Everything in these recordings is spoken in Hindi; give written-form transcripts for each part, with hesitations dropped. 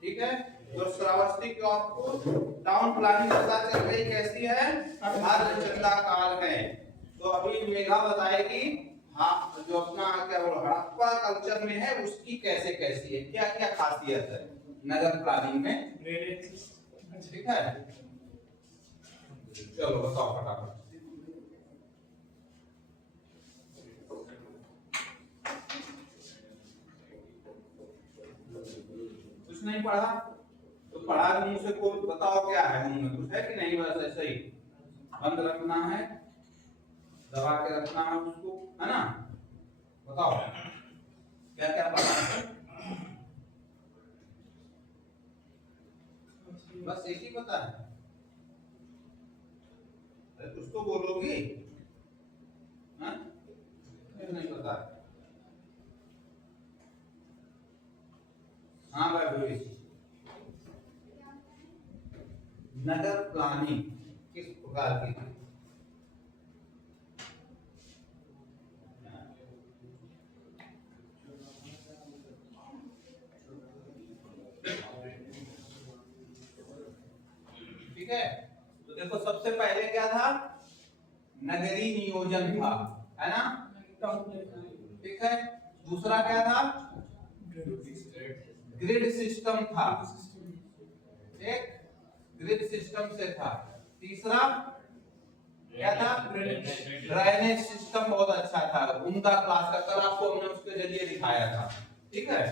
ठीक है। तो श्रावस्ती की आपको टाउन प्लानिंग पता चल गई कैसी है, अर्धचंदाकार है। तो अभी मेघा बताएगी हाँ जो अपना क्या बोलो हड़प्पा कल्चर में है उसकी कैसे कैसी है, क्या क्या खासियत है नगर प्लानिंग में। ठीक है, चलो बताओ फटाफट। कुछ नहीं पढ़ा तो पढ़ा के मुंह से को बताओ क्या है, मुंह में कुछ है कि नहीं, बस ऐसे ही बंद रखना है, दबा के रखना है उसको, है ना। बताओ क्या क्या पढ़ा है, बस एक ही पता है। अरे कुछ तो बोलोगी, हाँ नहीं पता। हाँ भाई बोलिए। नगर प्लानिंग किस प्रकार की, ठीक है। तो देखो सबसे पहले क्या था, नगरीय नियोजन था, है ना, ठीक है। दूसरा क्या था, ग्रिड सिस्टम था, एक ग्रिड सिस्टम से था। तीसरा क्या था, ड्रेनेज सिस्टम बहुत अच्छा था, उनका क्लास का कल आपको हमने उसके जरिए दिखाया था, ठीक है।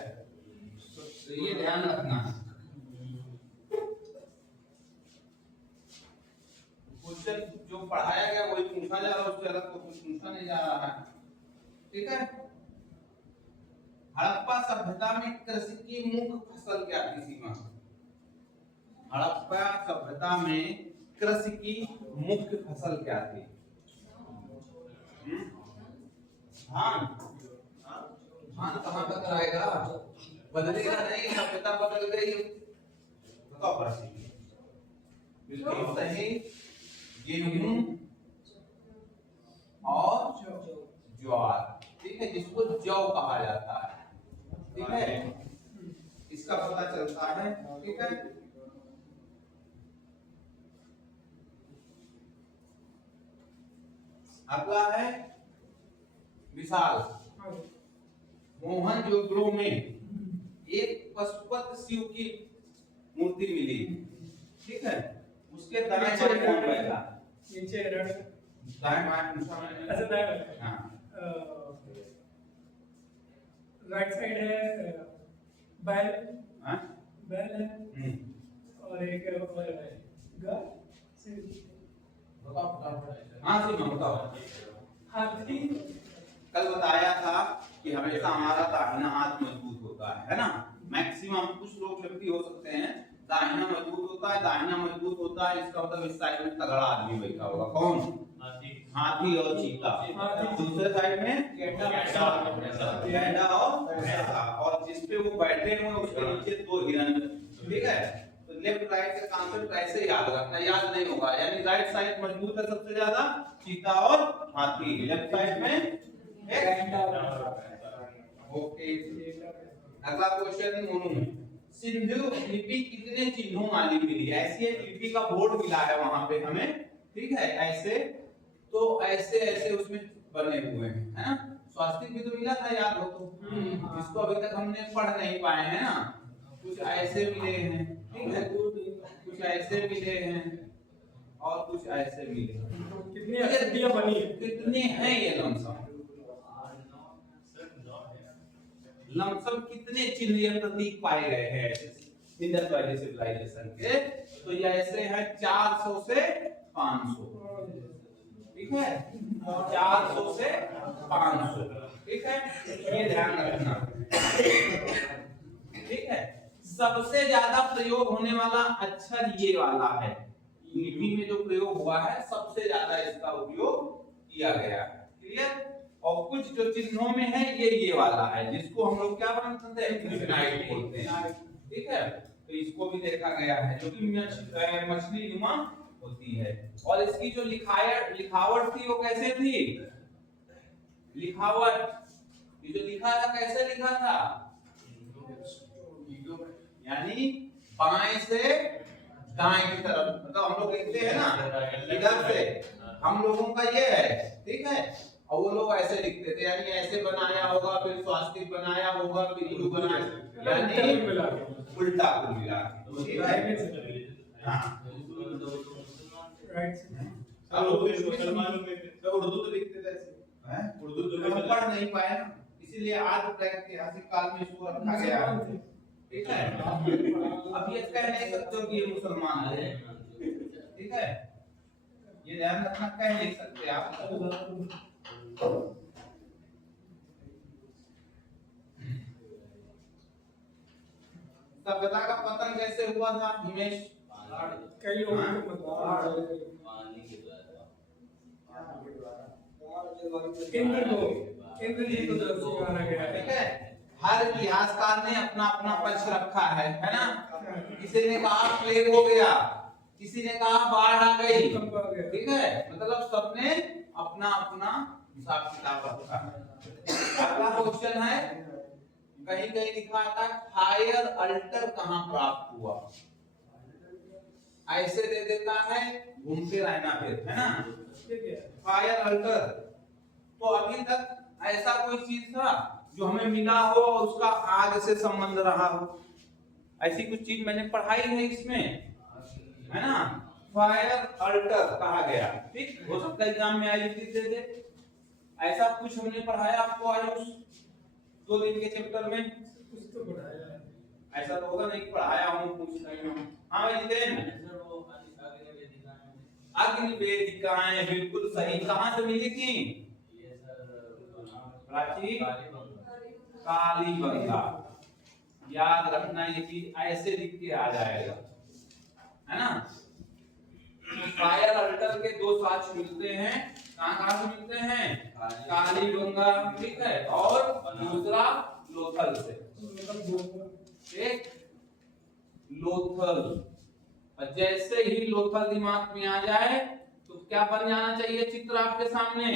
तो ये ध्यान रखना, क्वेश्चन जो पढ़ाया गया वही पूछा जा रहा है, उससे अलग तो कुछ पूछा नहीं जा रहा है, ठीक है। हड़प्पा सभ्यता में कृषि की मुख्य फसल क्या थी सीमा, हड़प्पा सभ्यता में कृषि की मुख्य फसल क्या थी, धान। धान कहाँ तक रहेगा, बदलेगा नहीं, सभ्यता बदल गई। बताओ प्रश्न, बिल्कुल सही, गेहूं और ज्वार, ठीक है, जिसको जौ कहा जाता है, ठीक है, इसका पता चलता है, ठीक है। अगला है विशाल, मोहनजोदड़ो में एक पशुपत शिव की मूर्ति मिली, ठीक है, उसके दाएं बाएं कौन बैठा, नीचे रण, दाएं बाएं पूछा मैंने, अच्छा दाएं, हाँ राइट साइड है बैल, हाँ बैल है और एक और है गा, बताओ हाँ जी बताओ। हाथी, कल बताया था कि हमेशा हमारा दाहिना हाथ मजबूत होता है ना, मैक्सिमम कुछ लोग व्यक्ति हो सकते हैं दाहिना मजबूत होता है, दाहिना मजबूत होता है, इसका मतलब इस साइड में तगड़ा आदमी बैठा होगा, कौन, हाथी और चीता, दूसरे साइड में गैंडा और भैंसा, और जिसपे वो बैठे हुए उसके नीचे दो हिरन, ठीक है। तो लेफ्ट राइट का कॉन्सेप्ट ऐसे याद रखना, याद नहीं होगा, यानी राइट साइड मजबूत है सबसे ज्यादा, चीता और हाथी, लेफ्ट साइड में ओके। अगला क्वेश्चन मोनू, सिंधु लिपि कितने चिन्हों वाली मिली, ऐसी एक लिपि का बोर्ड मिला है वहां पे हमें, ठीक है, ऐसे तो ऐसे ऐसे उसमें बने हुए हैं, है ना, स्वास्तिक भी तो मिला था याद हो तो, जिसको अभी तक हमने पढ़ नहीं पाए हैं ना, कुछ ऐसे मिले हैं, ठीक है, कुछ ऐसे मिले हैं और कुछ ऐसे मिले हैं, कितनी हड्डियां बनी है, कितने हैं ये लमसम, लमसम कितने चिन्ह या प्रतीक पाए गए हैं इंडस वैली सिविलाइजेशन के, तो ये ऐसे हैं 400 से 500, ठीक है, 400 से 500, ठीक है, ये ध्यान रखना, ठीक है। सबसे ज्यादा प्रयोग होने वाला अक्षर ये वाला है, लिपि में जो प्रयोग हुआ है सबसे ज्यादा इसका उपयोग किया गया है, क्लियर। और कुछ जो चिन्हों में है ये वाला है, जिसको हम लोग क्या बोलते हैं, इंफिनाइट बोलते हैं, ठीक है। तो इसको भी देखा गया है, जो कि मछली नुमा होती है, और इसकी जो लिखावट थी वो कैसे थी, लिखावट ये जो लिखा था कैसे लिखा था, यानी बाएं से दाएं की तरफ, मतलब हम लोग लिखते हैं ना इधर से, हम लोगों का ये है, ठीक है। और वो लोग ऐसे लिखते थे, यानी ऐसे बनाया होगा, फिर स्वास्तिक बनाया होगा, फिर यू बनाया, यानी उल्टा कुल मिला के, ठीक है। हाँ तो उर्दू तो लिखते थे ऐसे, हैं उर्दू तो हम पढ़ नहीं पाए ना, इसीलिए आज ऐतिहासिक काल में इसको रखा गया है, ठीक है। अब ये कह नहीं सकते हो कि ये मुसलमान है, ठीक है, ये ध्यान रखना, कह नहीं सकते आप। सभ्यता का पतन कैसे हुआ था हिमेश? कई लोगों को इंद्र जी को दर्शाया गया है, ठीक है। हर इतिहासकार ने अपना अपना पक्ष रखा है ना। किसी ने कहा प्लेग हो गया, किसी ने कहा बाढ़ आ गई, ठीक है, मतलब सबने अपना अपना हिसाब किताब रखा है। अगला क्वेश्चन है, कहीं कहीं लिखा था फायर अल्टर कहां प्राप्त हुआ, ऐसे दे देता है घूमते रहना फिर, है ना, फायर अल्टर। तो अभी तक ऐसा कोई चीज था जो हमें मिला हो और उसका आग से संबंध रहा हो, ऐसी कुछ चीज मैंने पढ़ाई है इसमें, है ना, फायर अल्टर कहा गया, ठीक, हो सकता है एग्जाम में आई दे दे, ऐसा कुछ हमने पढ़ाया आपको आयुष 2 दिन के चैप्टर में, कुछ तो पढ़ाया है, ऐसा तो होगा नहीं पढ़ाया हूं, कुछ नहीं हूं। हाँ भाई जितेन, अग्निवेदिकाएं बिल्कुल सही, कहां से मिली थी? प्राचीन कालीबंगा, याद रखना ये चीज, ऐसे लिख के आ जाएगा, है ना। फायर अल्टर के 2 साक्ष्य मिलते हैं, कहां से मिलते हैं? कालीबंगा, ठीक है, और दूसरा लोथल से, एक लोथल। और जैसे ही लोथल दिमाग में आ जाए तो क्या बन जाना चाहिए चित्र आपके सामने,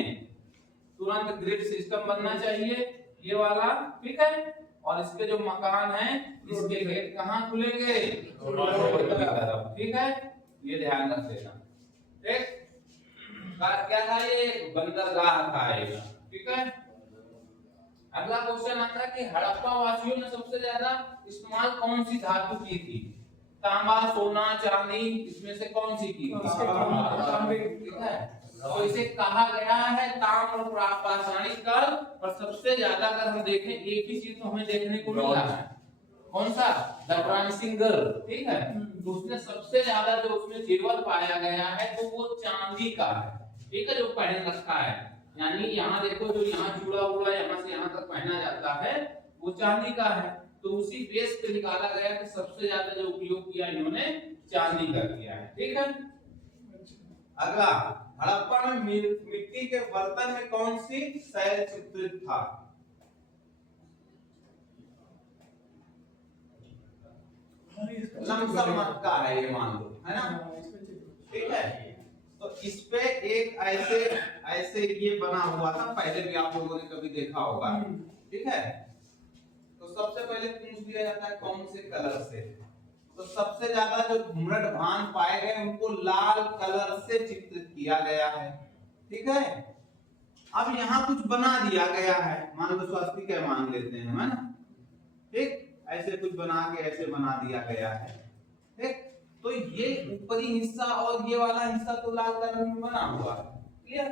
तुरंत ग्रिड सिस्टम बनना चाहिए ये वाला, ठीक है। और इसके जो मकान है इसके गेट कहां खुलेंगे? ठीक है, ये ध्यान रख देना, ठीक। क्या था ये? बंदरगाह था ये, ठीक है। अगला क्वेश्चन आता है कि हड़प्पा वासियों ने सबसे ज्यादा इस्तेमाल कौन सी धातु की थी? तांबा, सोना, चांदी, इसमें से कौन सी की? ठीक है, तो इसे कहा गया है ताम्र पाषाणी कल। और सबसे ज्यादा अगर हम देखें एक ही चीज तो हमें देखने को मिला है, कौन सा? द डांसिंग गर्ल, ठीक है। तो उसने सबसे ज्यादा जो उसमें जेवर पाया गया है तो वो चांदी का है, ठीक है, जो पहन रखा है, यानी यहाँ देखो जो यहाँ जुड़ा हुआ यहाँ से यहाँ तक पहना जाता है वो चांदी का है। तो उसी बेस पे निकाला गया कि सबसे ज्यादा जो उपयोग किया इन्होंने चांदी का किया है, ठीक है। अगला, हड़प्पा में मिट्टी के बर्तन में कौन सी शैल चित्रित था? लमसम मत का है ये, मान लो, है ना, ठीक है। तो इस पे एक ऐसे ऐसे ये बना हुआ था, पहले भी आप लोगों ने कभी देखा होगा, ठीक है। तो सबसे पहले पूछ लिया जाता है कौन से कलर से, तो सबसे ज्यादा जो घुमरट भान पाए गए उनको लाल कलर से चित्रित किया गया है, ठीक है। अब यहाँ कुछ बना दिया गया है, मान लो स्वास्तिक मान लेते हैं, है ना, ठीक, ऐसे कुछ बना के ऐसे बना दिया गया है, ठीक। तो ये ऊपरी हिस्सा और ये वाला हिस्सा तो लाल कलर में बना हुआ है, क्लियर।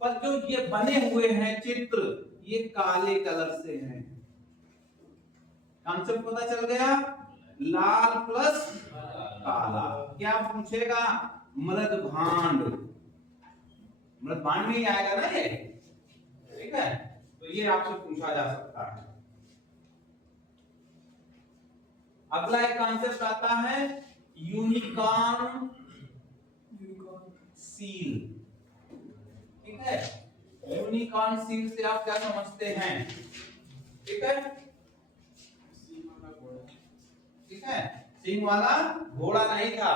पर जो ये बने हुए हैं चित्र ये काले कलर से हैं, कॉन्सेप्ट पता चल गया, लाल प्लस काला। क्या पूछेगा? मृद भांड, मृद भांड में ही आएगा ना ये, ठीक है। तो ये आपसे पूछा जा सकता है। अगला एक कॉन्सेप्ट आता है यूनिकॉर्न सील, ठीक है। यूनिकॉर्न सील से आप क्या समझते हैं? ठीक है, ठीक है, सिंह वाला घोड़ा नहीं था,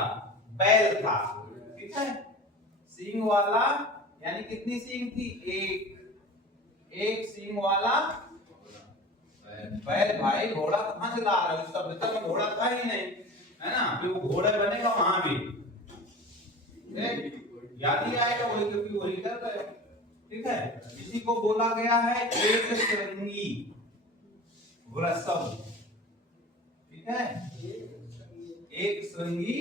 बैल था, ठीक है। सिंह वाला यानी कितनी सिंह थी? एक सिंह वाला बैल भाई घोड़ा कहाँ से ला रहा है, उस सभ्यता में घोड़ा था ही नहीं, है ना, कि वो घोड़ा बनेगा वहां भी, याद ही आएगा वही, क्योंकि वही कर रहे हैं। ठीक है, इसी को बोला गया है एक श्रृंगी वृषभ। ठीक है, एक श्रृंगी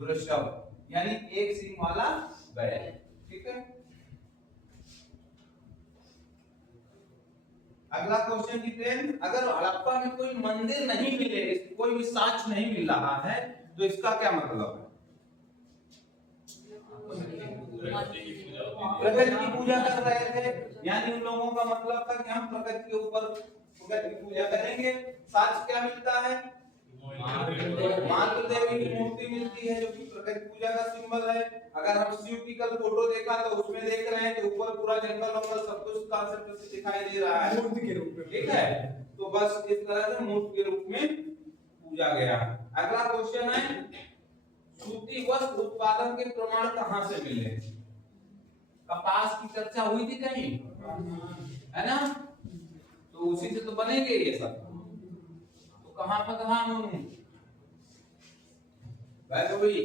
वृषभ यानी एक सींग वाला बैल। ठीक है, अगला क्वेश्चन की 10, अगर हड़प्पा में कोई मंदिर नहीं मिले, कोई भी साक्ष्य नहीं मिल रहा है, तो इसका क्या मतलब है? प्रकृति की पूजा कर रहे थे, यानी उन लोगों का मतलब था कि हम प्रकृति के ऊपर प्रकृति की पूजा करेंगे। साक्ष्य क्या मिलता है? मातृ देवी की मूर्ति मिलती है, जो कि प्रकृति पूजा का सिंबल है। अगर हम शिव की कल फोटो देखा तो उसमें देख रहे हैं कि ऊपर पूरा जंगल वंगल सब कुछ कांसेप्ट से दिखाई दे रहा है मूर्ति के रूप में। ठीक है, तो बस इस तरह से मूर्ति के रूप में पूजा गया। अगला क्वेश्चन है, सूती वस्त्र उत्पादन के प्रमाण कहां से मिले? कपास की चर्चा हुई थी कहीं, है ना, तो उसी से तो बनेंगे ये सब। तो कहां पर कहां बैठो भाई,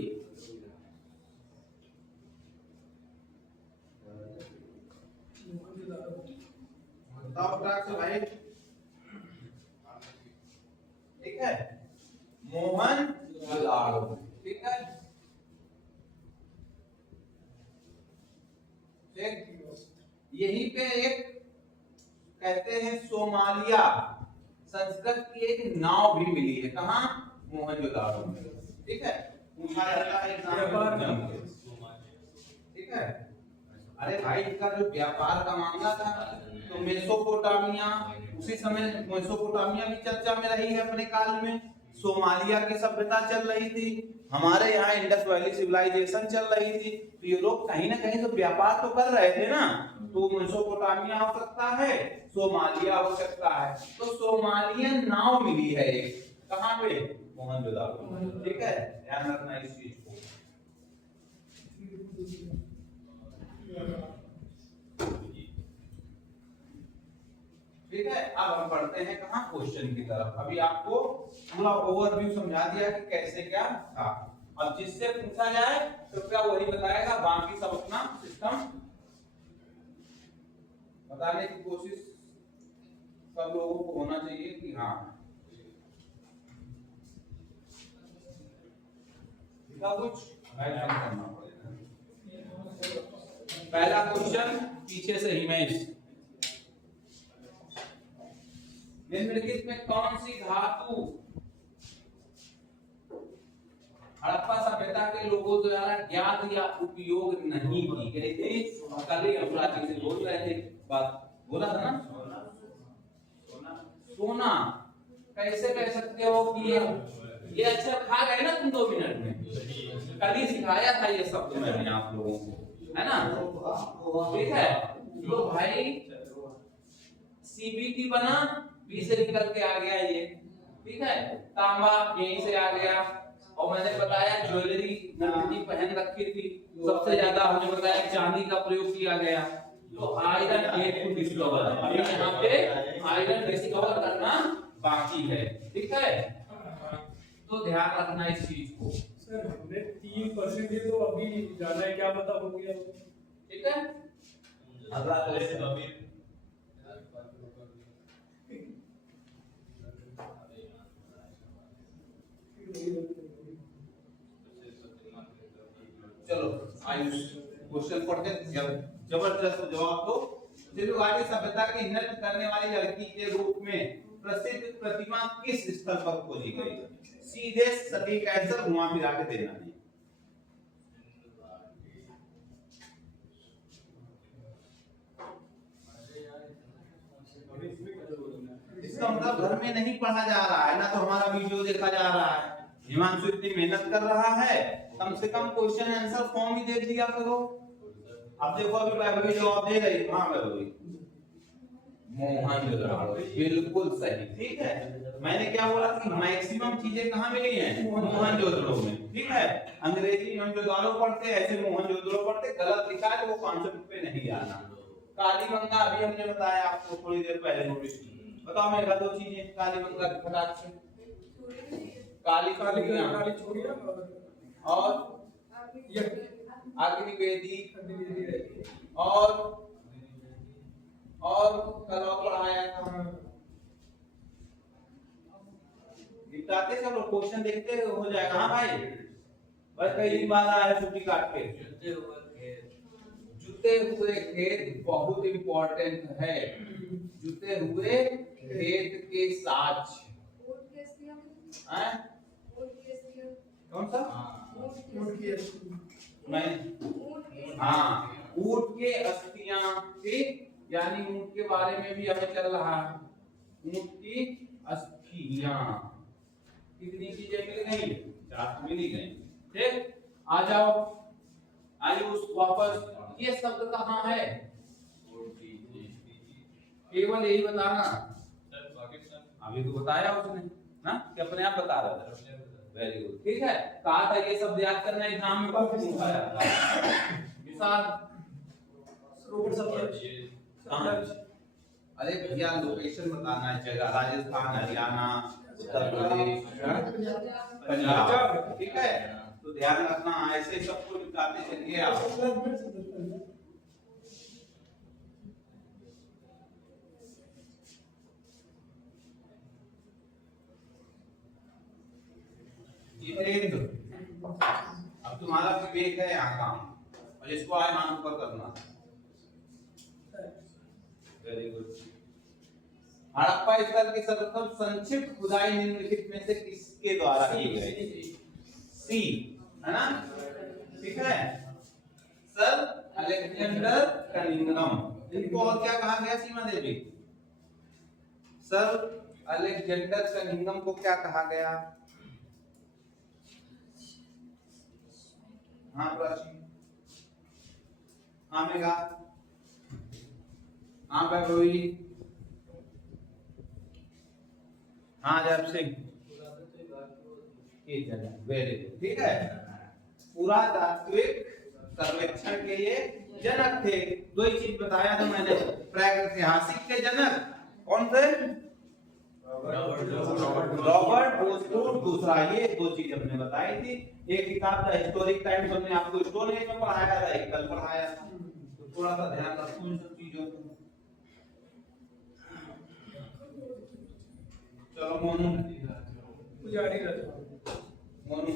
बताओ फटाक से भाई। ठीक है, मोहनजोदाड़ो। ठीक है, यहीं पे एक कहते हैं सोमालिया संस्कृत की एक नाव भी मिली है, कहां? मोहनजोदाड़ो में। ठीक है, पूछा जाता है एग्जाम में। ठीक है, अरे भाई इसका जो व्यापार का मामला था, तो मेसोपोटामिया, उसी समय मेसोपोटामिया की चर्चा में रही है अपने काल में, सोमालिया की सभ्यता चल रही थी, हमारे यहाँ इंडस वैली सिविलाइजेशन चल रही थी, तो ये लोग कहीं ना कहीं तो व्यापार तो कर रहे थे ना, तो मेसोपोटामिया हो सकता है, सोमालिया हो सकता है, तो सोमालियन नाव मिली है एक, कहाँ पे? मोहनजोदाड़ो। ठीक है, ध्यान रखना इस चीज को। ठीक है, अब हम पढ़ते हैं कहां? क्वेश्चन की तरफ। अभी आपको पूरा ओवरव्यू समझा दिया कि कैसे क्या था। अब जिससे पूछा जाए तो क्या वही बताएगा, बाकी सब अपना सिस्टम बताने की कोशिश सब लोगों को होना चाहिए कि हाँ कुछ करना पड़ेगा। पहला क्वेश्चन पीछे से हिमेश, निम्नलिखित में कौन सी धातु हड़प्पा सभ्यता के लोगों द्वारा ज्ञात या उपयोग नहीं की गई थी? कल ही हम प्राचीन से बोल रहे थे, बात बोला था ना, सोना। कैसे कह सकते हो कि ये अक्षर खा गए ना तुम 2 मिनट में? कल ही सिखाया था ये शब्द मैंने आप लोगों को, है ना। ठीक है, तो भाई सीबीटी बना, बी से निकल के आ गया ये। ठीक है, तांबा यहीं से आ गया, और मैंने बताया ज्वेलरी लड़की पहन रखी थी, सबसे ज्यादा हमने बताया चांदी का प्रयोग किया गया। तो आयरन एक को डिस्कवर, अभी यहाँ पे आयरन डिस्कवर करना बाकी है। ठीक है, तो ध्यान रखना इस चीज को। सर हमने 3% ही तो अभी जाना है, क्या पता हो गया। ठीक है, अगला क्वेश्चन अभी चलो आयुष क्वेश्चन पढ़ते जबरदस्त जवाब दो। सिंधुघाटी सभ्यता की नृत्य करने वाली लड़की के रूप में प्रसिद्ध प्रतिमा किस स्थल पर खोजी गई? सीधे सटीक आंसर घुमा फिरा के देना है। इसका मतलब घर में नहीं पढ़ा जा रहा है ना, तो हमारा वीडियो देखा जा रहा है। हिमांशु इतनी मेहनत कर रहा है, कम से कम क्वेश्चन आंसर फॉर्म ही देख लिया करो। अब देखो अभी वैभवी जवाब दे रही। हाँ वैभवी, मोहनजोदाड़ो बिल्कुल सही। ठीक है, मैंने क्या बोला कि मैक्सिमम चीजें कहाँ मिली हैं? मोहनजोदाड़ो में। ठीक है, अंग्रेजी मोहनजोदाड़ो पढ़ते, ऐसे मोहनजोदाड़ो पढ़ते, गलत लिखा है तो वो कॉन्सेप्ट पे नहीं जाना। कालीबंगा अभी हमने बताया आपको थोड़ी देर पहले नोटिस बताओ मेरे दो चीजें काली मंगला की फटाक से। काली काली चूड़ियां काली चूड़ियां और ये अग्निवेदी अग्निवेदी और कल और पढ़ाया था। निपटाते चलो क्वेश्चन देखते हो जाएगा। हाँ भाई बस कई दिन बाद आया छुट्टी काट के। जुते हुए खेत बहुत इंपॉर्टेंट है। जुते हुए खेत के साथ हैं? कौन सा? नहीं हाँ ऊंट के अस्थियां, ठीक, यानी ऊंट के बारे में भी हमें चल रहा है। ऊंट की अस्थियां कितनी चीजें मिल गई? 4 मिल ही गई। ठीक, आ जाओ आयुष वापस। ये शब्द कहाँ है? केवल यही बताना। अभी तो बताया उसने ना कि अपने आप बता रहा था। वेरी गुड, ठीक है। कहा था ये शब्द याद करना एग्जाम में बहुत पूछा जाता है। मिसाल सरोवर सतलज। अरे भैया लोकेशन बताना है जगह, राजस्थान, हरियाणा, उत्तर प्रदेश, पंजाब, ठीक है। तो ध्यान रखना ऐसे सबको निकालते चलिए आप। अब तुम्हारा विवेक है यहाँ काम और इसको आय मान ऊपर करना। Very good. हड़प्पा स्थल की सर्वप्रथम संक्षिप्त खुदाई निम्नलिखित में से किसके द्वारा की गई? सी, है ना? ठीक है। Sir Alexander Cunningham. इनको और क्या कहा गया सीमा देवी? सर अलेक्जेंडर कनिंघम को क्या कहा गया? हाँ प्राची, हाँ मेगा, हाँ वैभवी, हाँ जब सिंह। वेरी गुड, ठीक है। पुरातात्विक सर्वेक्षण के ये जनक थे। दो ही चीज बताया था मैंने, प्रागैतिहासिक के जनक कौन थे? रॉबर्ट बोसफोर्ड दूसरा, ये दो चीज हमने बताई थी। एक किताब था हिस्टोरिक टाइम्स, हमने आपको स्टोन एज में पढ़ाया था, एक कल पढ़ाया था। तो थोड़ा सा ध्यान रखो इन सब चीजों को। चलो मोनू पुजारी रथ मोनू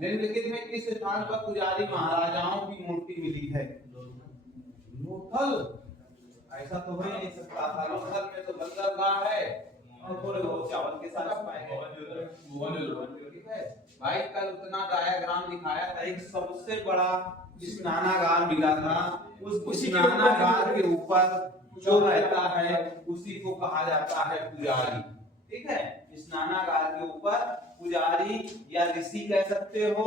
निम्नलिखित में किस स्थान पर पुजारी महाराजाओं की मूर्ति मिली है? लोथल। ऐसा तो हो ही नहीं सकता था। लोथल में तो बंदरगाह है और पूरे वो चावल के साथ पाएंगे। ठीक है भाई, कल उतना डायग्राम दिखाया था। एक सबसे बड़ा स्नानागार मिला था। उस स्नानागार के ऊपर जो रहता है उसी को कहा जाता है पुजारी। ठीक है, स्नानागार के ऊपर पुजारी या ऋषि कह सकते हो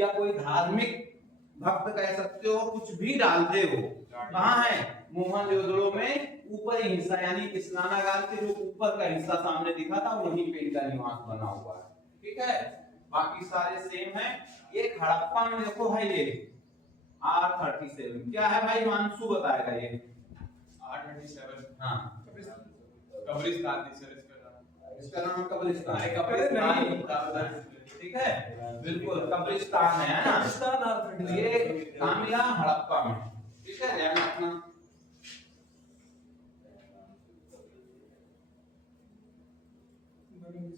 या कोई धार्मिक भक्त कह सकते हो, कुछ भी डालते हो। कहाँ है? मोहनजोदड़ो में ऊपर ही हिस्सा, यानी स्नानागार के जो ऊपर का हिस्सा सामने दिखा था वहीं पे इनका निवास बना हुआ है। ठीक है, बाकी सारे सेम है। एक हड़प्पा में देखो है ये R37 क्या है भाई? मानसू बताएगा ये। R37 हाँ कब्रिस्तान इसका नाम कब्रिस्तान है। कब्रिस्तान, ठीक है, बिल्कुल कब्रिस्तान है ना। ये कहाँ मिला? हड़प्पा में। ठीक है, ध्यान रखना।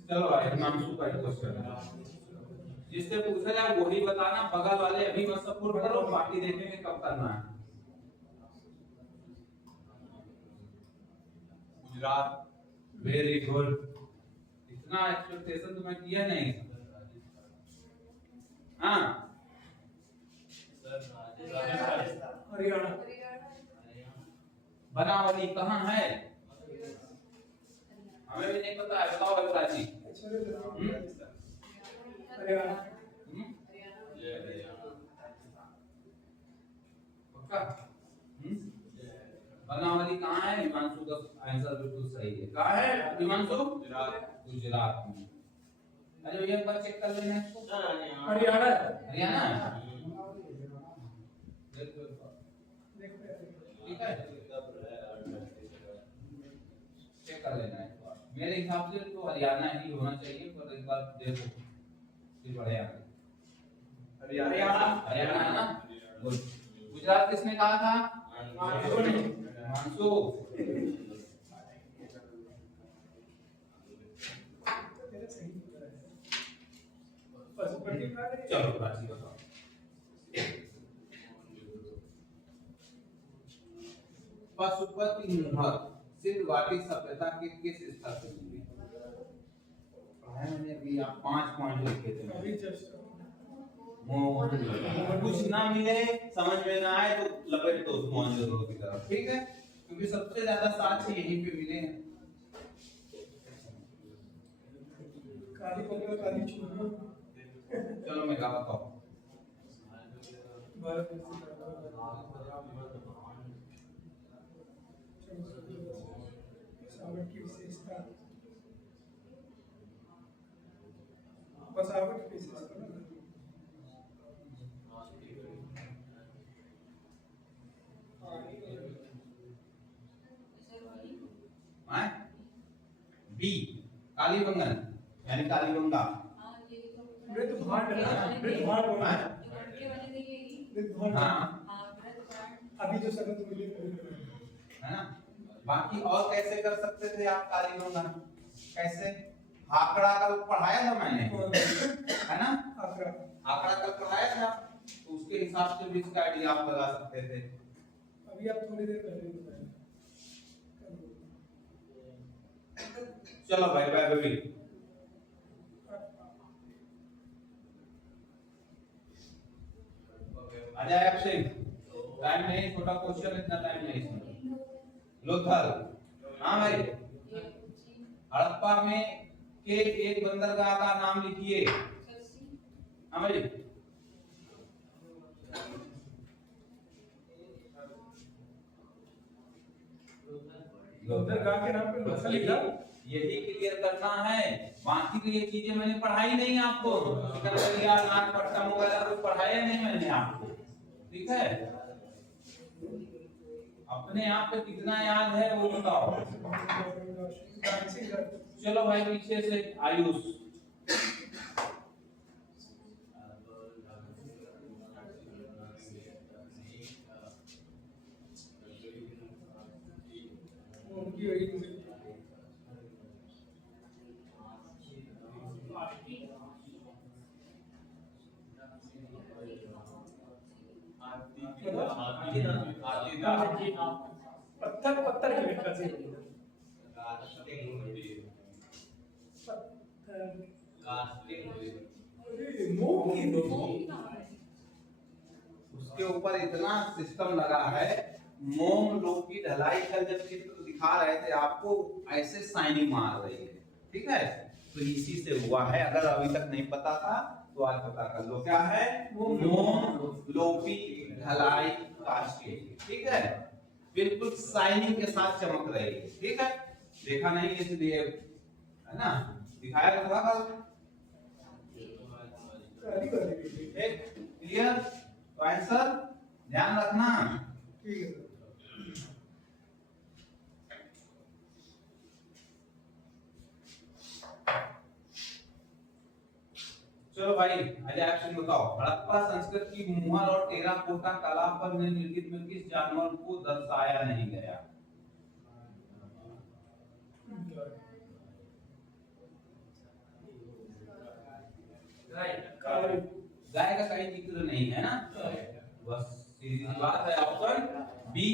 चलो भाई मानसू का क्वेश्चन है, जिससे पूछा जाए वही बताना। बगल वाले अभी मत सपोर्ट करो, बाकी देखेंगे कब करना है। गुजरात। वेरी गुड, इतना एक्सपेक्टेशन तो मैं किया नहीं। हाँ हरियाणा। बनावली कहाँ है? हमें भी नहीं पता है, बताओ प्राची। हरियाणा। पक्का? बनावली कहाँ है? हिमांशु का आंसर बिल्कुल सही है। कहाँ है हिमांशु? गुजरात में। अरे ये एक बार चेक कर लेना इसको। हरियाणा। हरियाणा। ठीक है, चेक कर लेना एक बार। मेरे हिसाब से तो हरियाणा ही होना चाहिए, पर एक बार देखो फिर बढ़े आगे। हरियाणा हरियाणा है ना। गुड। गुजरात किसने कहा था? हिमांशु। चलो प्राची बताओ। पशुपति मुहर सिंधुघाटी सभ्यता के किस स्तर पे मिली? पढ़ाया मैंने अभी, आप 5 पॉइंट लिखे थे। कुछ ना मिले, समझ में ना आए तो लपेट दो मोहनजोदड़ो की तरफ, ठीक है, क्योंकि सबसे ज्यादा साक्ष्य यहीं पे मिले हैं। चलो मैं बताता हूँ। बी कालीबंगन यानी कालीबंगा। हाँ अभी जो शब्द मिले है ना। बाकी और कैसे कर सकते थे आप कालीबंगा? कैसे? आंकड़ा कल पढ़ाया था मैंने, है ना। आंकड़ा कल पढ़ाया था, तो उसके हिसाब से भी इसका आइडिया आप लगा सकते थे। अभी आप थोड़ी देर पहले बताया। चलो भाई बाय बेबी। अजय आप सिंह, टाइम नहीं, छोटा क्वेश्चन, इतना टाइम नहीं इसमें। लोथल, हाँ भाई। हड़प्पा में के एक बंदरगाह का नाम लिखिए। हाँ भाई। बंदरगाह के नाम पे लोथल लिखा। यही क्लियर करना है, बाकी तो ये चीजें मैंने पढ़ाई नहीं आपको। सिकंदरिया, नागपट्टनम वगैरह कुछ पढ़ाया नहीं मैंने आपको, ठीक है। अपने आप पे कितना याद है वो बताओ। चलो भाई पीछे से आयुष। पत्थर पत्थर की व्याख्या से उसके ऊपर इतना सिस्टम लगा है। मोम लोग की ढलाई कल जब चित्र दिखा रहे थे आपको, ऐसे शाइनिंग मार रही है, ठीक है। तो इसी से हुआ है, अगर अभी तक नहीं पता था तो आज पता कर लो। क्या है? मोम लोपी ढलाई कास्टिंग, ठीक है। बिल्कुल शाइनिंग के साथ चमक रही है, ठीक है। देखा नहीं इसलिए, है ना, दिखाया तो था कल। क्लियर? तो आंसर ध्यान रखना, ठीक है। चलो भाई अजय आप बताओ। हड़प्पा संस्कृति की मुहर और टेराकोटा कला पर निम्नलिखित में किस जानवर को दर्शाया नहीं गया? गाय का कहीं जिक्र नहीं है ना, बस सीधी सी बात है। Option B.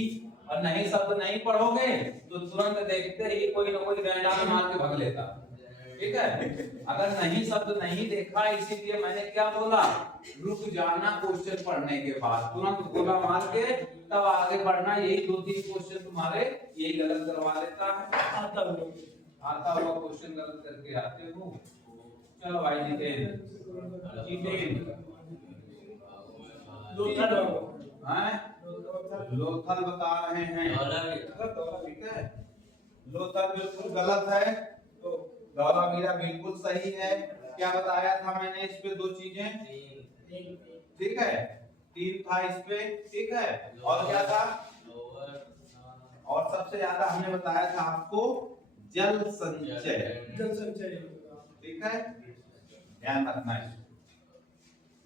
और नहीं शब्द नहीं पढ़ोगे तो तुरंत देखते ही कोई ना कोई डंडा मार के भाग लेता, ठीक है। अगर नहीं शब्द नहीं देखा, इसीलिए मैंने क्या बोला, रुक जाना क्वेश्चन पढ़ने के बाद, तुरंत गोला मार के तब आगे बढ़ना। यही 2-3 क्वेश्चन तुम्हारे यही गलत करवा देता है। आता हुआ क्वेश्चन गलत करके आते हो। चलो भाई जितेंद्र, लोथल बता रहे हैं, ठीक है। लोथल बिल्कुल गलत है, तो धौलावीरा बिल्कुल सही है। क्या बताया था मैंने इस पे? 2 चीजें, ठीक है। तीर था इस पे, ठीक है। और क्या था, और सबसे ज्यादा हमने बताया था आपको जल संचय, जल संचय। ठीक है, ध्यान रखना है।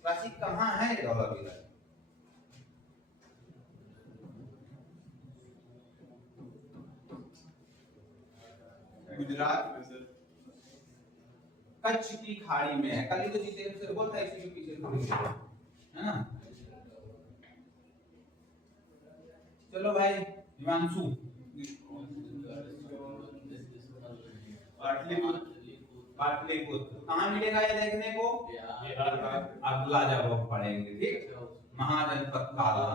राशि कहाँ है धौलावीरा? गुजरात में सर, कच्छ की खाड़ी में है। कल ही तो जितेंद्र से बोलता है, इसी के पीछे खड़ी है ना। चलो भाई हिमांशु, पाटलिपुत्र कहाँ मिलेगा ये देखने को? अब लाजवाब पढ़ेंगे, ठीक, महाजनपद काला,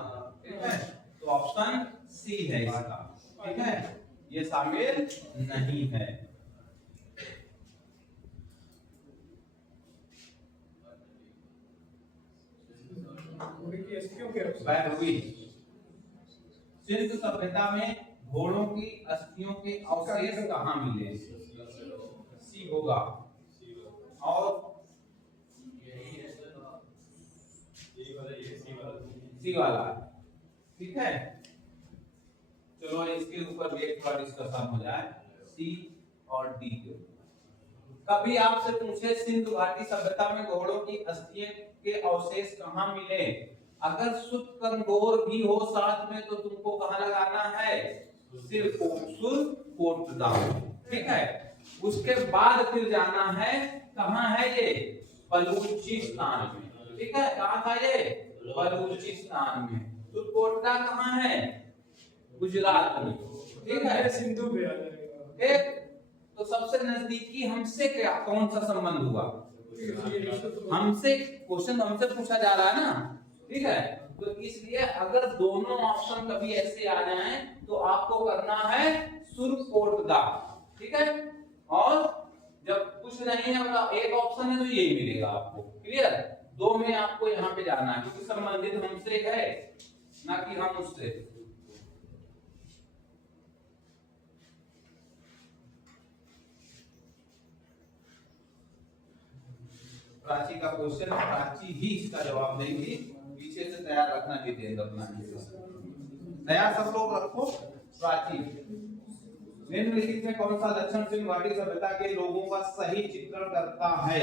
ठीक है। तो ऑप्शन सी है इसका, ठीक है, ये शामिल नहीं है। वैभवी, सिंधु सभ्यता में घोड़ों की अस्थियों के अवशेष कहाँ मिले? सी होगा। और सी वाला, ठीक है। चलो इसके ऊपर भी एक बार डिस्कशन हो जाए, सी और डी के। कभी आपसे पूछे सिंधु घाटी सभ्यता में घोड़ों की अस्थियां के अवशेष कहाँ मिले, अगर शुद्ध कंदौर भी हो साथ में तो तुमको कहाँ लगाना है? सिर्फ कोटदा, ठीक है। उसके बाद फिर जाना है, कहाँ है ये? बलूचिस्तान में, ठीक है। कहाँ था ये? बलूचिस्तान में। तो कोटदा कहाँ है? गुजरात में, ठीक है। सिंधु पे आ जाएगा। एक तो सबसे नजदीकी हमसे क्या कौन सा संबंध हुआ? हमसे, क्वेश्चन हमसे पूछा जा रहा है ना, ठीक है। तो इसलिए अगर दोनों ऑप्शन कभी ऐसे आ जाएं तो आपको करना है सुरकोटदा, ठीक है। और जब कुछ नहीं है मतलब एक ऑप्शन है तो यही मिलेगा आपको, क्लियर। दो में आपको यहाँ पे जाना है क्योंकि संबंधित हमसे है ना कि हम उससे। प्राची का क्वेश्चन, प्राची ही इसका जवाब देंगी। पीछे से तैयार रखना जितेंद्र अपना, तैयार सब लोग रखो। प्राची, निम्नलिखित में कौन सा दक्षिण सिंधु घाटी सभ्यता के लोगों का सही चित्रण करता है?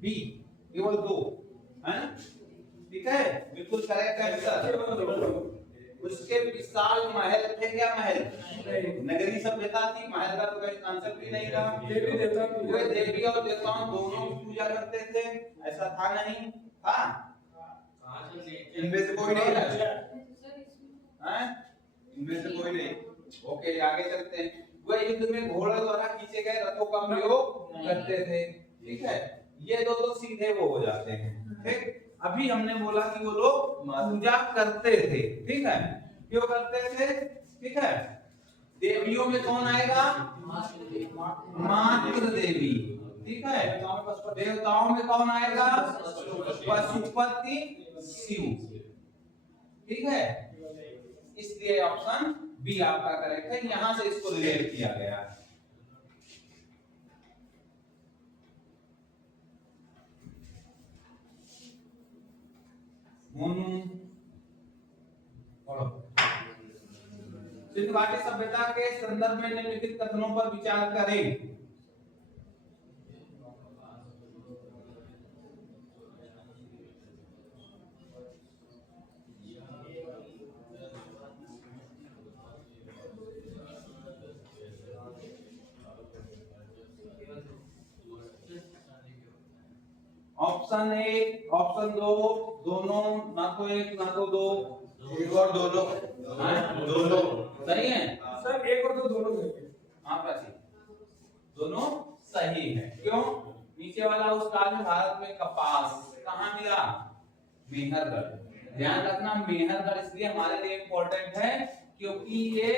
बी, केवल दो है ना, ठीक है, बिल्कुल करेक्ट आंसर। उसके विशाल महल थे, क्या महल? नगरी सभ्यता थी, महल का तो कोई कांसेप्ट भी नहीं था। देवी देवता, वे देवी और देवताओं दोनों की पूजा करते थे, ऐसा था नहीं था? इनमें से कोई नहीं था, हैं? इनमें से कोई नहीं। ओके आगे चलते हैं। वे युद्ध में घोड़ों द्वारा खींचे गए रथों का प्रयोग करते थे, ठीक है। ये दो तो सीधे वो हो जाते हैं, ठीक। अभी हमने बोला कि वो लोग पूजा करते थे, ठीक है। क्यों करते थे, ठीक है। देवियों में कौन आएगा? मातृ देवी, ठीक है। देवताओं में कौन आएगा? पशुपति शिव, ठीक है। इसलिए ऑप्शन बी आपका करेक्ट है। यहां से इसको रिलेट किया गया है। सिंधु घाटी सभ्यता के संदर्भ में निम्नलिखित कथनों पर विचार करें। ऑप्शन एक, ऑप्शन दो, दोनों, ना तो एक ना तो दो, एक और दोनों, दोनों सही है सर। एक और दो दोनों सही है। हाँ प्राची, दोनों सही है। क्यों? नीचे वाला उस काल में भारत में कपास कहाँ मिला? मेहरगढ़। ध्यान रखना मेहरगढ़ इसलिए हमारे लिए इम्पोर्टेंट है क्योंकि ये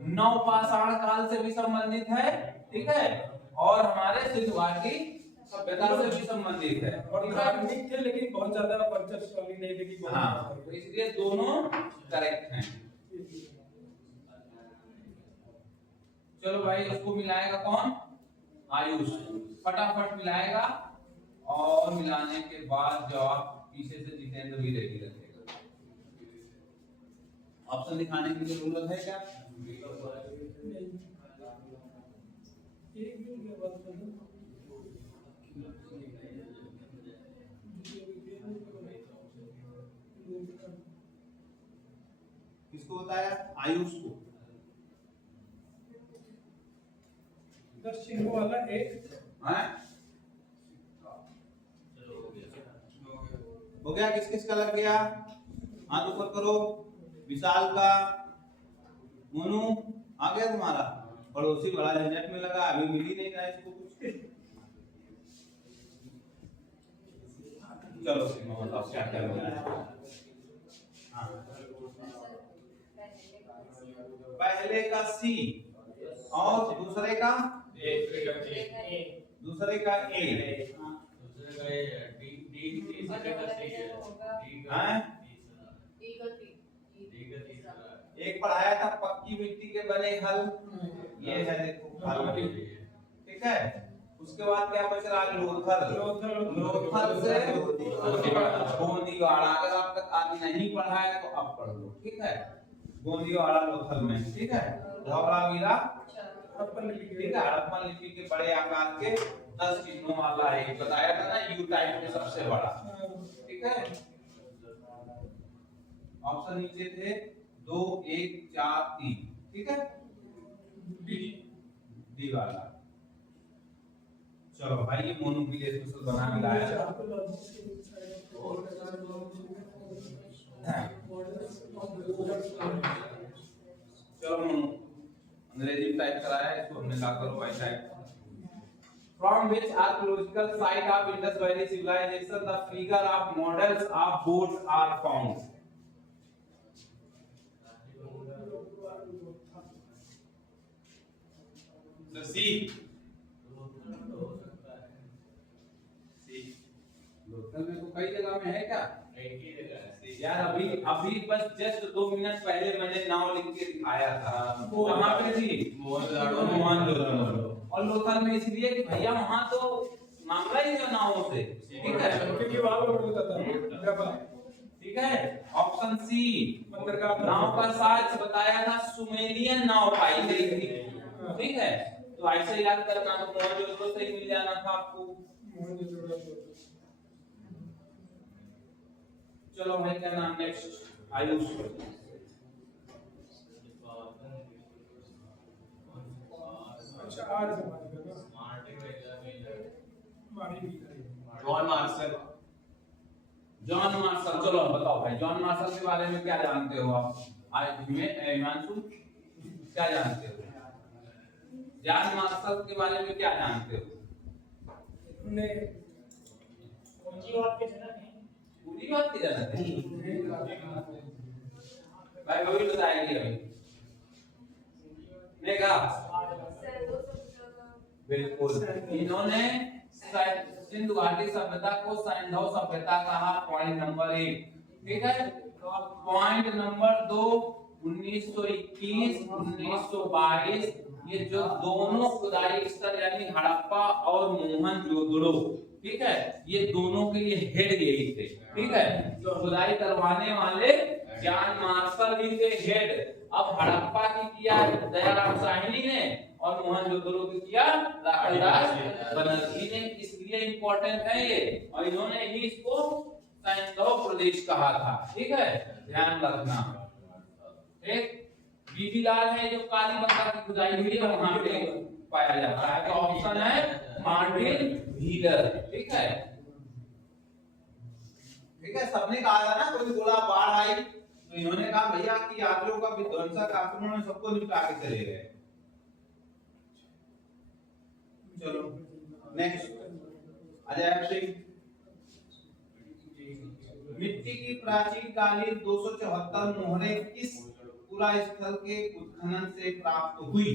नवपाषाण काल से भी संबंधित है, ठीक है, और हमारे सिंधु घाटी सभ्यता से भी संबंधित है। और धार्मिक थे लेकिन बहुत ज्यादा वर्चस्वशाली नहीं थे कि बहुत। हाँ, तो इसलिए दोनों करेक्ट हैं। चलो भाई इसको मिलाएगा कौन? आयुष। फटाफट मिलाएगा और मिलाने के बाद जवाब पीछे से जितेंद्र भी रेडी रखेगा। ऑप्शन दिखाने की जरूरत है क्या? एक दिन के बाद किसको बताया? आयुष को। दक्षिण वाला एक हैं? हो गया? किस किस का लग गया? हाथ ऊपर करो। विशाल का, मोनू आ गया तुम्हारा? पड़ोसी बड़ा झंझट में लगा, अभी मिल ही नहीं रहा इसको कुछ। चलो बताओ क्या क्या होगा। हाँ। पहले का सी और दूसरे का दूसरे का ए। एक पढ़ाया था पक्की मिट्टी के बने हल, ये है देखो हल, ठीक है। उसके बाद क्या बच रहा? लोथल। लोथल से गोंदीवाड़ा। अगर आप तक आदि नहीं पढ़ा है तो अब पढ़ लो, ठीक है। गोंदीवाड़ा लोथल में, ठीक है। धवलावीरा, ठीक है। हड़प्पन लिपि के बड़े आकार के 10 चिन्हों वाला एक बताया था ना, यू टाइप में सबसे बड़ा, ठीक है। ऑप्शन नीचे थे 2 1 4 3, ठीक है। डी वाला। चलो भाई ये मोनू के लिए स्पेशल बना के लाया। चलो मोनू अंग्रेजी में टाइप कराया, इसको हमने कहा करो भाई type. From which archaeological site of Indus Valley civilization the figure of models of boats are found? So C. Local में तो कई जगह में है क्या? एक ही जगह है यार। अभी बस जस्ट 2 मिनट पहले मैंने नाव लिख के दिखाया था। वो कहां पे थी? मोहनजोदड़ो। और लोकल में इसलिए कि भैया वहां तो मामला ही है नावों से, ठीक है। क्योंकि वहां पर होता था, ठीक है। ऑप्शन सी नाव का साक्ष्य बताया था, सुमेरियन नाव पाई गई थी, ठीक है। तो ऐसे याद करना, तो मोहनजोदड़ो से ही मिल जाना था आपको। चलो भाई क्या नाम नेक्स्ट? आयुष। अच्छा आर से जॉन मार्शल। John Marshall. चलो बताओ भाई जॉन मार्शल के बारे में क्या जानते हो आप? आज में हिमांशु क्या जानते हो? जॉन मार्शल के बारे में क्या जानते हो? ने पूंजीवाद के जनक हैं। पूंजीवाद के जनक हैं भाई, वो भी बताएंगे अभी। नेगा बिल्कुल। इन्होंने सिंधु घाटी सभ्यता को सैंधव सभ्यता कहा, पॉइंट नंबर 1, ठीक है। पॉइंट नंबर 2 1921 1922 ये जो दोनों खुदाई स्थल यानी हड़प्पा और मोहनजोदड़ो, ठीक है, ये दोनों के लिए हेड यही थे, ठीक है। जो खुदाई करवाने वाले जॉन मार्शल ही थे हेड। अब हड़प्पा की किया दयाराम साहनी ने और मोहनजोदड़ो की किया रामदास बनर्जी ने, इसलिए इंपॉर्टेंट है ये। और इन्होंने ही इसको सैंधव प्रदेश कहा था, ठीक है, ध्यान रखना। ठीक, बीबी लाल है जो काली बंगा की खुदाई हुई है वहां पे पाया जाता है। तो ऑप्शन है मार्टिन व्हीलर, ठीक है। ठीक है, सबने कहा था ना, कोई बोला बाढ़ आई तो इन्होंने कहा भैया कि आप लोगों का विध्वंसक आक्रमण में सबको निपटा के चले गए। चलो नेक्स्ट अजय सिंह। मिट्टी की प्राचीन कालीन 274 मोहरे किस पूरा स्थल के उत्खनन से प्राप्त हुई?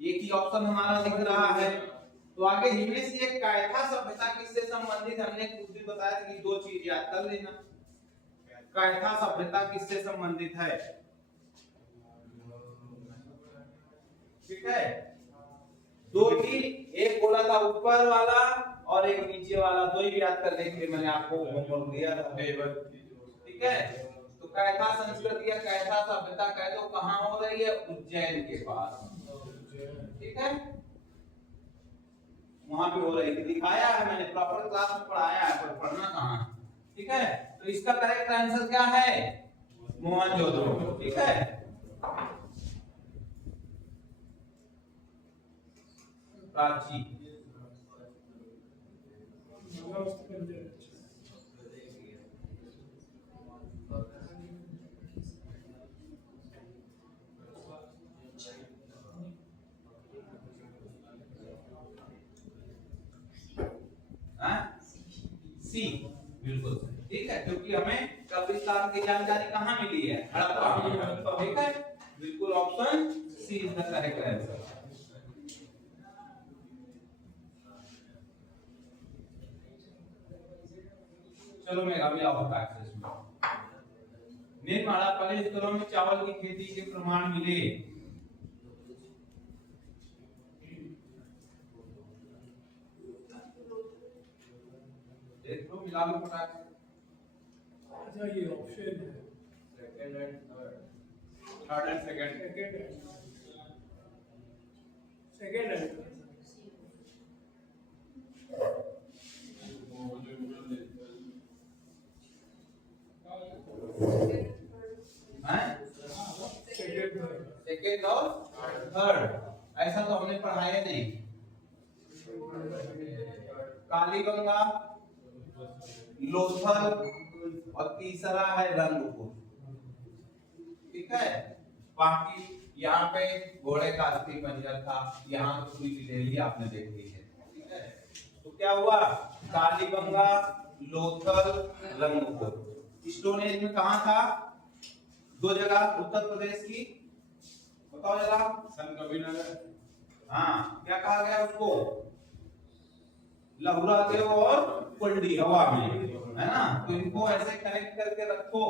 एक ही ऑप्शन हमारा दिख रहा है। तो आगे इनमें से एक कायथा सभ्यता किससे संबंधित? हमने कुछ भी बताया कि 2 चीज याद कर लेना। कायथा सभ्यता किससे संबंधित है? ठीक है, दो थी, एक बोला था ऊपर वाला और एक नीचे वाला, दो ही याद करने के लिए मैंने आपको होमवर्क दिया था। ठीक है, तो कैथा संस्कृति या कैथा सभ्यता कह दो कहाँ हो रही है, उज्जैन के पास। ठीक है, वहां पे हो रही थी, दिखाया है मैंने, प्रॉपर क्लास में पढ़ाया है, पर पढ़ना कहाँ। ठीक है, तो इसका करेक्ट आंसर क्या है, मोहनजोदड़ो। ठीक है, प्राची। सी बिल्कुल सही। ठीक है, क्योंकि हमें कब्रिस्तान की जानकारी कहाँ मिली है, हड़प्पा। ठीक है, बिल्कुल option C is the correct answer. चलो मेघालय होता है इसमें। निम्न हड़प्पा स्थलों में चावल की खेती के प्रमाण मिले। देख लो, मिला लो फटाक से। अच्छा ये ऑप्शन है, second and third, third and second, second है। सेकंड और थर्ड, ऐसा तो हमने पढ़ाया नहीं। कालीगंगा, लोथल और तीसरा है रंगपुर। ठीक है, बाकी यहाँ पे घोड़े का अस्थि पंजर था, यहाँ तो पूरी डिटेल आपने देख ली है। ठीक है, तो क्या हुआ, कालीगंगा, लोथल, रंगपुर। स्टोन एज में कहाँ था, दो जगह उत्तर प्रदेश की, बताओ जरा। सन कबीरनगर। हाँ, क्या कहा गया उसको, लहुरा देव और कुंडी हवा में, है ना। तो इनको ऐसे कनेक्ट करके रखो,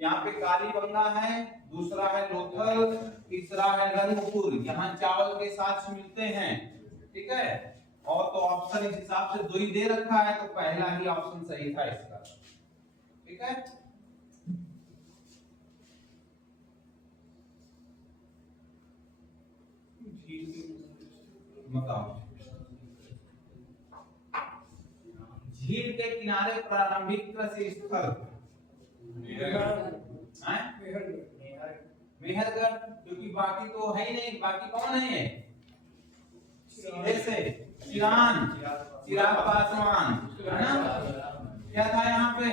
यहाँ पे कालीबंगा है, दूसरा है लोथल, तीसरा है रंगपुर, यहाँ चावल के साथ मिलते हैं। ठीक है, और तो ऑप्शन इस हिसाब से दो ही दे रखा है, तो पहला ही ऑप्शन सही था इसका। ठीक है, बताओ। झील के किनारे प्रारंभिक कृषि स्थल, मेहरगढ़, क्योंकि बाकी तो है ही नहीं, बाकी कौन है, सीधे से चिराग पासवान, है ना। क्या था यहाँ पे,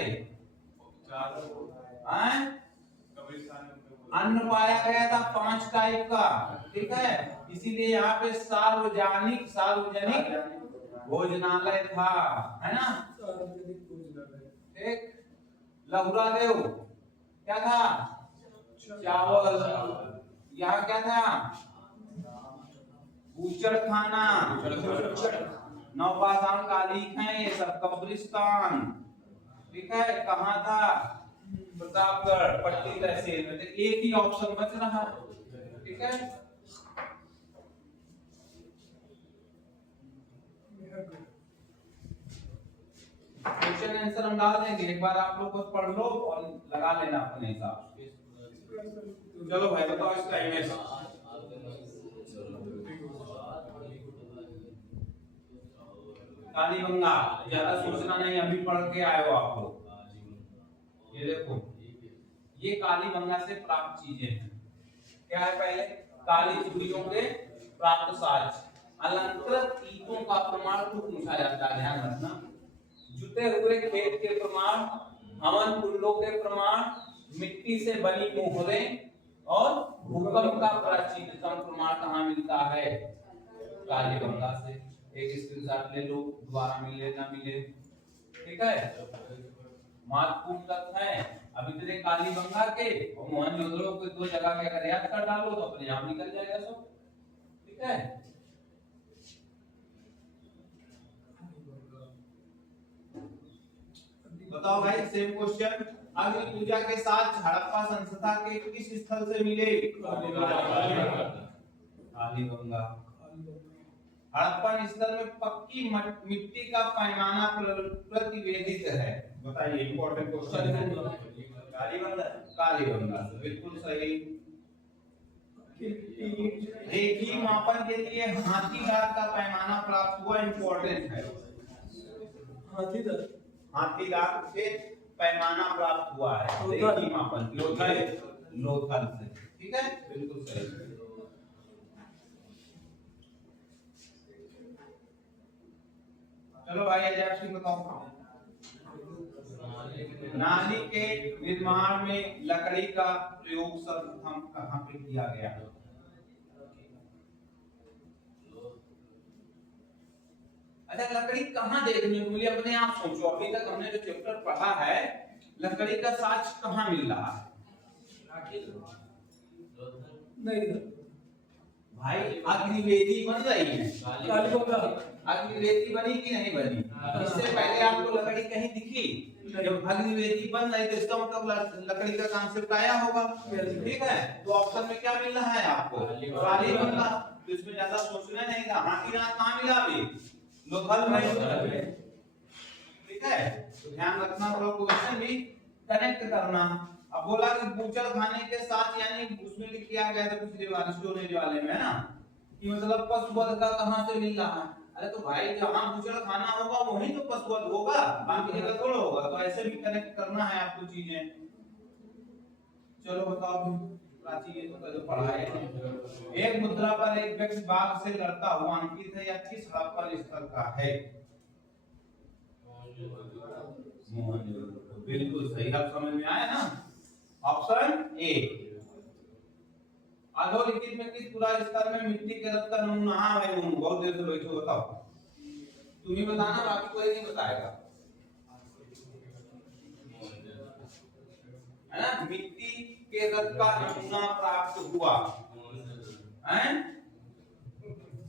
अन्न पाया गया था 5 टाइप का। ठीक है, इसीलिए यहाँ पे सार्वजनिक भोजनालय था, है ना। एक लहुरा देव क्या था, चावल। यहाँ क्या था, ऊचड़ खाना, नौपाषाण कालिख है ये सब, कब्रिस्तान। ठीक है, कहाँ था, प्रतापगढ़, पट्टी तहसील में। तो एक ही ऑप्शन बच रहा। ठीक है, क्वेश्चन आंसर हम डाल देंगे, एक बार आप लोग खुद पढ़ लो और लगा लेना अपने हिसाब से। चलो भाई बताओ इसका इमेज। कालीबंगा, ज्यादा सोचना नहीं, अभी पढ़ के आए हो आप लोग। ये देखो, ये कालीबंगा से प्राप्त चीजें हैं। क्या है, पहले काली चूड़ियों के प्राप्त साज, अलंकृत ईंटों का प्रमाण को पूछा जाता है, ध्यान रखना। जुते हुए खेत के प्रमाण, हवन कुंडों के प्रमाण, मिट्टी से बनी मोहरें और भूकंप का प्राचीनतम प्रमाण कहाँ मिलता है, कालीबंगा से। एक स्क्रीनशॉट ले लो, दोबारा मिले ना मिले। ठीक है, महत्वपूर्ण तथ्य है। अब इतने कालीबंगा के और मोहनजोदड़ो के दो जगह के अगर याद कर डालो तो अपने आप निकल जाएगा सब। ठीक है, बताओ भाई, सेम क्वेश्चन। अग्नि पूजा के साथ हड़प्पा संस्था के किस स्थल से मिले, कालीबंगा। हड़प्पन स्तर में पक्की मिट्टी का पैमाना प्रतिवेदित है। बताइए, इंपॉर्टेंट क्वेश्चन है। कालीबंगा। कालीबंगा बिल्कुल सही। रेखी मापन के लिए हाथीदांत का पैमाना प्राप्त हुआ, इंपॉर्टेंट है। हाथीदांत से पैमाना प्राप्त हुआ है रेखी मापन लोथल से। ठीक है, बिल्कुल सही। चलो भाई अजय सिंह बताओ। नाली के निर्माण में लकड़ी का प्रयोग सर्वप्रथम कहाँ पे किया गया? अच्छा, लकड़ी कहाँ देखने को मिली? अपने आप सोचो। अभी तक हमने जो चैप्टर पढ़ा है, लकड़ी का साक्ष कहाँ मिल रहा है? नहीं भाई अग्निवेदी बन रही है। अग्निवेदी बनी कि नहीं बनी? इससे पहले आपको लकड़ी कहीं दिखी? जब अग्निवेदी बन रही तो इसका मतलब लकड़ी का कॉन्सेप्ट आया होगा। ठीक है, तो ऑप्शन में क्या मिल रहा है आपको? कालीबंगा। तो इसमें ज्यादा सोचना नहीं था। हाथीदांत कहाँ मिला? अभी लोथल में। ठीक है, तो ध्यान रखना, थोड़ा क्वेश्चन भी कनेक्ट करना। अब बोला कि बूचड़ खाने के साथ, यानी उसमें लिख किया गया था पिछले बार स्टोरेज वाले में, है ना, कि मतलब पशुवध का कहां से मिल रहा है। अरे तो भाई जहां बूचड़ खाना होगा वहीं तो पशुवध होगा, बाकी जगह थोड़ा होगा। तो ऐसे भी कनेक्ट करना है आपको चीजें। चलो बताओ प्राची, ये तो जो पढ़ा है। एक मुद्रा पर एक व्यक्ति बाघ से लड़ता हुआ अंकित है, या किस हड़प्पन स्थल का है? मोहनजोदड़ो। बिल्कुल सही। अब समझ में आया ना? Option A. अधोलिखित में किस पुरा स्तर में मिट्टी के रक्त का नमूना? हाँ भाई, बहुत देर से बैठो, बताओ। तुम ही बताना, बाकी कोई नहीं बताएगा, है ना? मिट्टी के रक्त का नमूना प्राप्त हुआ है।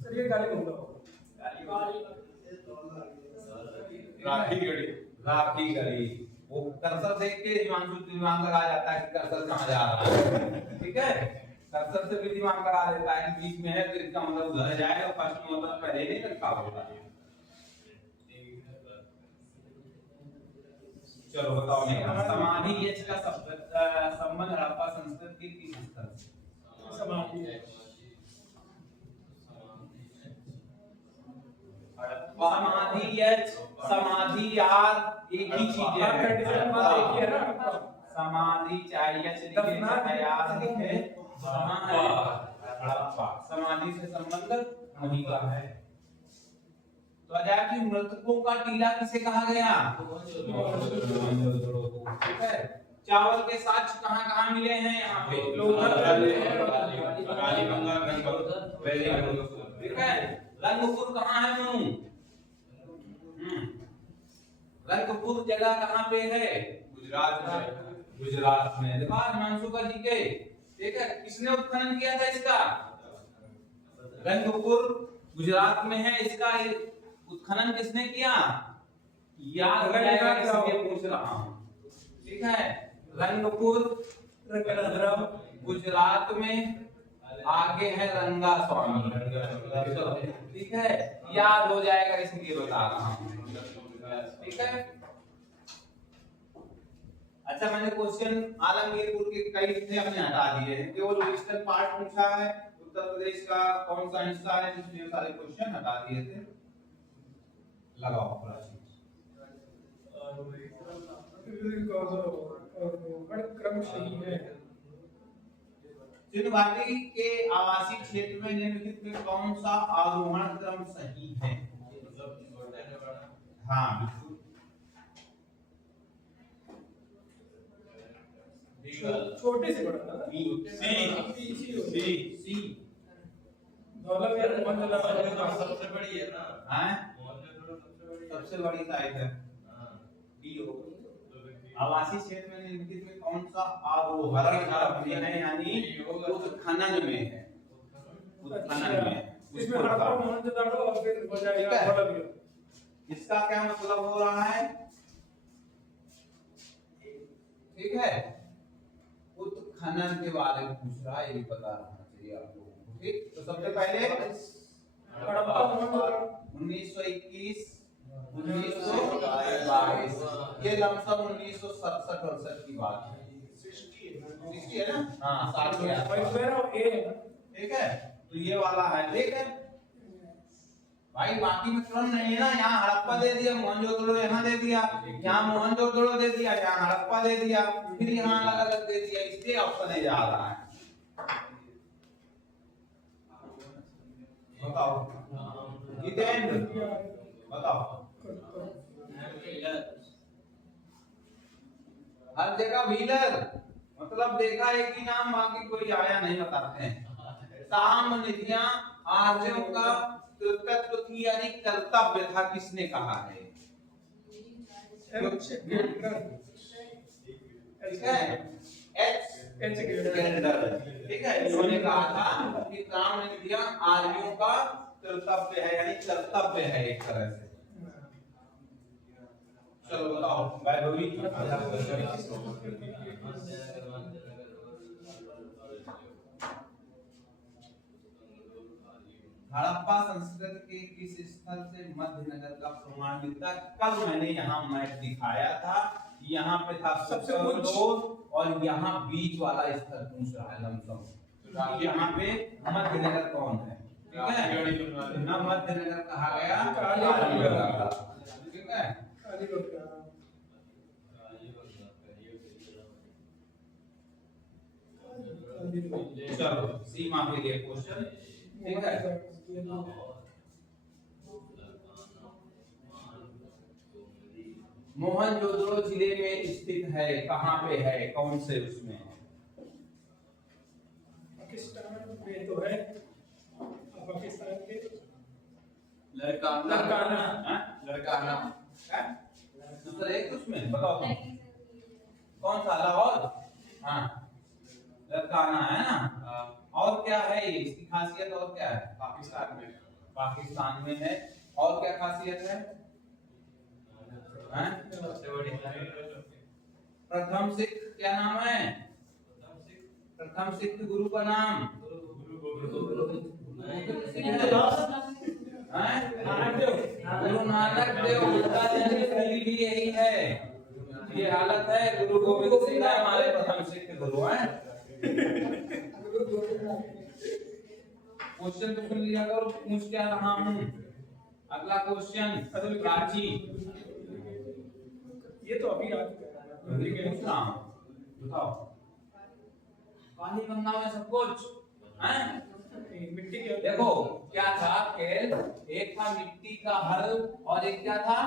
सर ये कालीबंगा। राखी गढ़ी। वो कर्सर देख के दिमाग लगा जाता है कि कर्सर कहाँ जा रहा है। ठीक है, कर्सर से भी दिमाग लगा देता है कि बीच में है, तो इसका मतलब उधर जाएगा। फर्स्ट मतलब पहले नहीं रखा होता है। चलो बताओ मेरा। समाधि यज्ञ का संबंध हड़प्पा संस्कृति की किस स्तर से? समाधि। समाधि यज्ञ, समाधि याद एक ही चीज है। समाधि चाहे यज्ञ लिखे चाहे याद लिखे, हड़प्पा समाधि से संबंध नहीं का है। तो अजय की मृतकों का टीला किसे कहा गया? ठीक है। चावल के साक्ष्य कहाँ मिले हैं? यहाँ पे ठीक है। रंगपुर कहाँ है मनु? रंगपुर जगह कहाँ पे है? गुजरात में। गुजरात में। देखा हिमांशु का जी के। ठीक है, किसने उत्खनन किया था इसका? रंगपुर गुजरात में है। इसका उत्खनन किसने किया? याद रहेगा, इसलिए पूछ रहा हूँ। ठीक है, रंगपुर गुजरात में, आगे है रंगा स्वामी। ठीक है, याद हो जाएगा इसलिए बता रहा हूँ। ठीक है। अच्छा, मैंने क्वेश्चन आलमगीरपुर के कई थे, हमने हटा दिए हैं। केवल वेस्टर्न पार्ट पूछा है, उत्तर प्रदेश का कौन सा हिस्सा है, जिसमें सारे क्वेश्चन हटा दिए थे। लगाओ क्रम सही है। सिंधु घाटी के आवासीय क्षेत्र में निम्नलिखित में कौन सा आरोहण क्रम सही है? हाँ बिल्कुल। छोटे से बड़ा ना? सी। सबसे बड़ी है ना? हाँ, सबसे बड़ी साइट है। डी हो। आवासीय क्षेत्र में निम्नलिखित में कौन सा आरोहण क्रम है, यानी उत्खनन में है? उत्खनन में। इसमें हड़प्पा मोहनजोदड़ो और फिर हो जाएगा वल्लभ। इसका क्या मतलब हो रहा है? ठीक है, उत्खनन के बारे में पूछ रहा है, ये भी पता रहना चाहिए आपको। ठीक, तो सबसे पहले हड़प्पा 1921 1922 ये लमसम 1967-68 की बात है। 60 है ना? हाँ 60 के आसपास। ठीक है, तो ये वाला है। ठीक है भाई, बाकी में क्रम नहीं है ना, यहाँ हड़प्पा दे दिया, मोहनजोदड़ो यहाँ दे दिया, यहाँ मोहनजोदड़ो दे दिया, यहाँ हड़प्पा दे दिया, फिर यहाँ अलग अलग दे दिया, इसलिए ऑप्शन ए जा रहा है। बताओ जितेंद्र, बताओ। हर जगह व्हीलर, मतलब देखा एक ही नाम, बाकी कोई आया नहीं बताते हैं। सामनिधियां आर्यों का कर्तव्य थी यानी कर्तव्य था, किसने कहा है? ठीक है, एच गेंडर। ठीक है, इन्होंने कहा था कि सामनिधियां आर्यों का कर्तव्य है, यानी कर्तव्य है एक तरह से। चलो बताओ वैभवी। हड़प्पा संस्कृति के किस स्थल से मध्यनगर का प्रमाण मिलता है? कल मैंने यहाँ मैप दिखाया था, यहाँ पे था सबसे और यहाँ बीच वाला स्थल पूछ रहा है लमसम। यहाँ पे मध्यनगर कौन है? ठीक है, ना मध्यनगर कहा गया, ठीक है। चलो सीमा के लिए क्वेश्चन, ठीक है। मोहनजोदड़ो जिले में स्थित है, कहाँ पे है, कौन से उसमें? पाकिस्तान में तो है, पाकिस्तान के लड़काना, लड़काना दूसरा एक उसमें बताओ तुम। कौन सा? लाहौर? हाँ लड़काना है ना। और क्या है इसकी खासियत? और क्या है? पाकिस्तान में है। और क्या खासियत है? प्रथम सिख, क्या नाम है? प्रथम सिख गुरु का नाम? गुरु नानक देव। उनका जन्म भी यही है। ये हालत है, गुरु गोविंद सिंह हमारे प्रथम सिख गुरु हैं। क्वेश्चन तो सुन लिया करो, पूछ क्या रहा हूँ। अगला क्वेश्चन प्राची, ये तो अभी आज पूछ रहा हूँ, बताओ। पानी गंगा में सब कुछ हैं? मिट्टी के देखो क्या था खेल, एक था मिट्टी का हल और एक क्या था?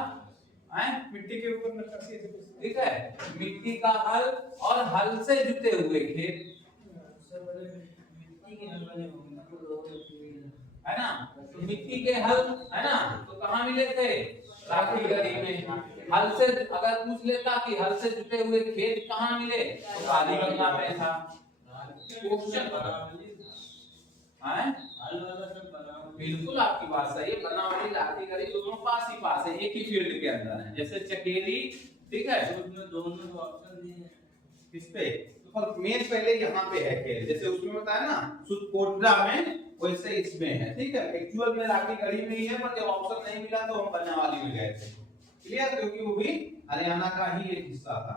हैं? मिट्टी के ऊपर नक्काशी ऐसे कुछ। ठीक है, मिट्टी का हल और हल से जुटे हुए खेत, है ना। तो मिट्टी के हल है ना, तो कहाँ मिले थे? राखी गढ़ी में। हल से अगर पूछ लेता कि हल से जुटे हुए खेत कहाँ मिले, तो काली गंगा में था। क्वेश्चन बिल्कुल आपकी बात सही है, बनावली राखी गढ़ी दोनों पास ही पास है, एक ही फील्ड के अंदर है। जैसे चकेरी, ठीक है, उसमें दोनों ऑप्शन दिए हैं। किस पे? तो मेन पहले यहाँ पे है खेल, जैसे उसमें बताया ना सुदकोटरा में, वैसे इसमें है। ठीक है, एक्चुअल में राखी गढ़ी में ही है, पर जब ऑप्शन नहीं मिला तो हम बनावली में गए थे। क्लियर? क्योंकि वो भी हरियाणा का ही एक हिस्सा था,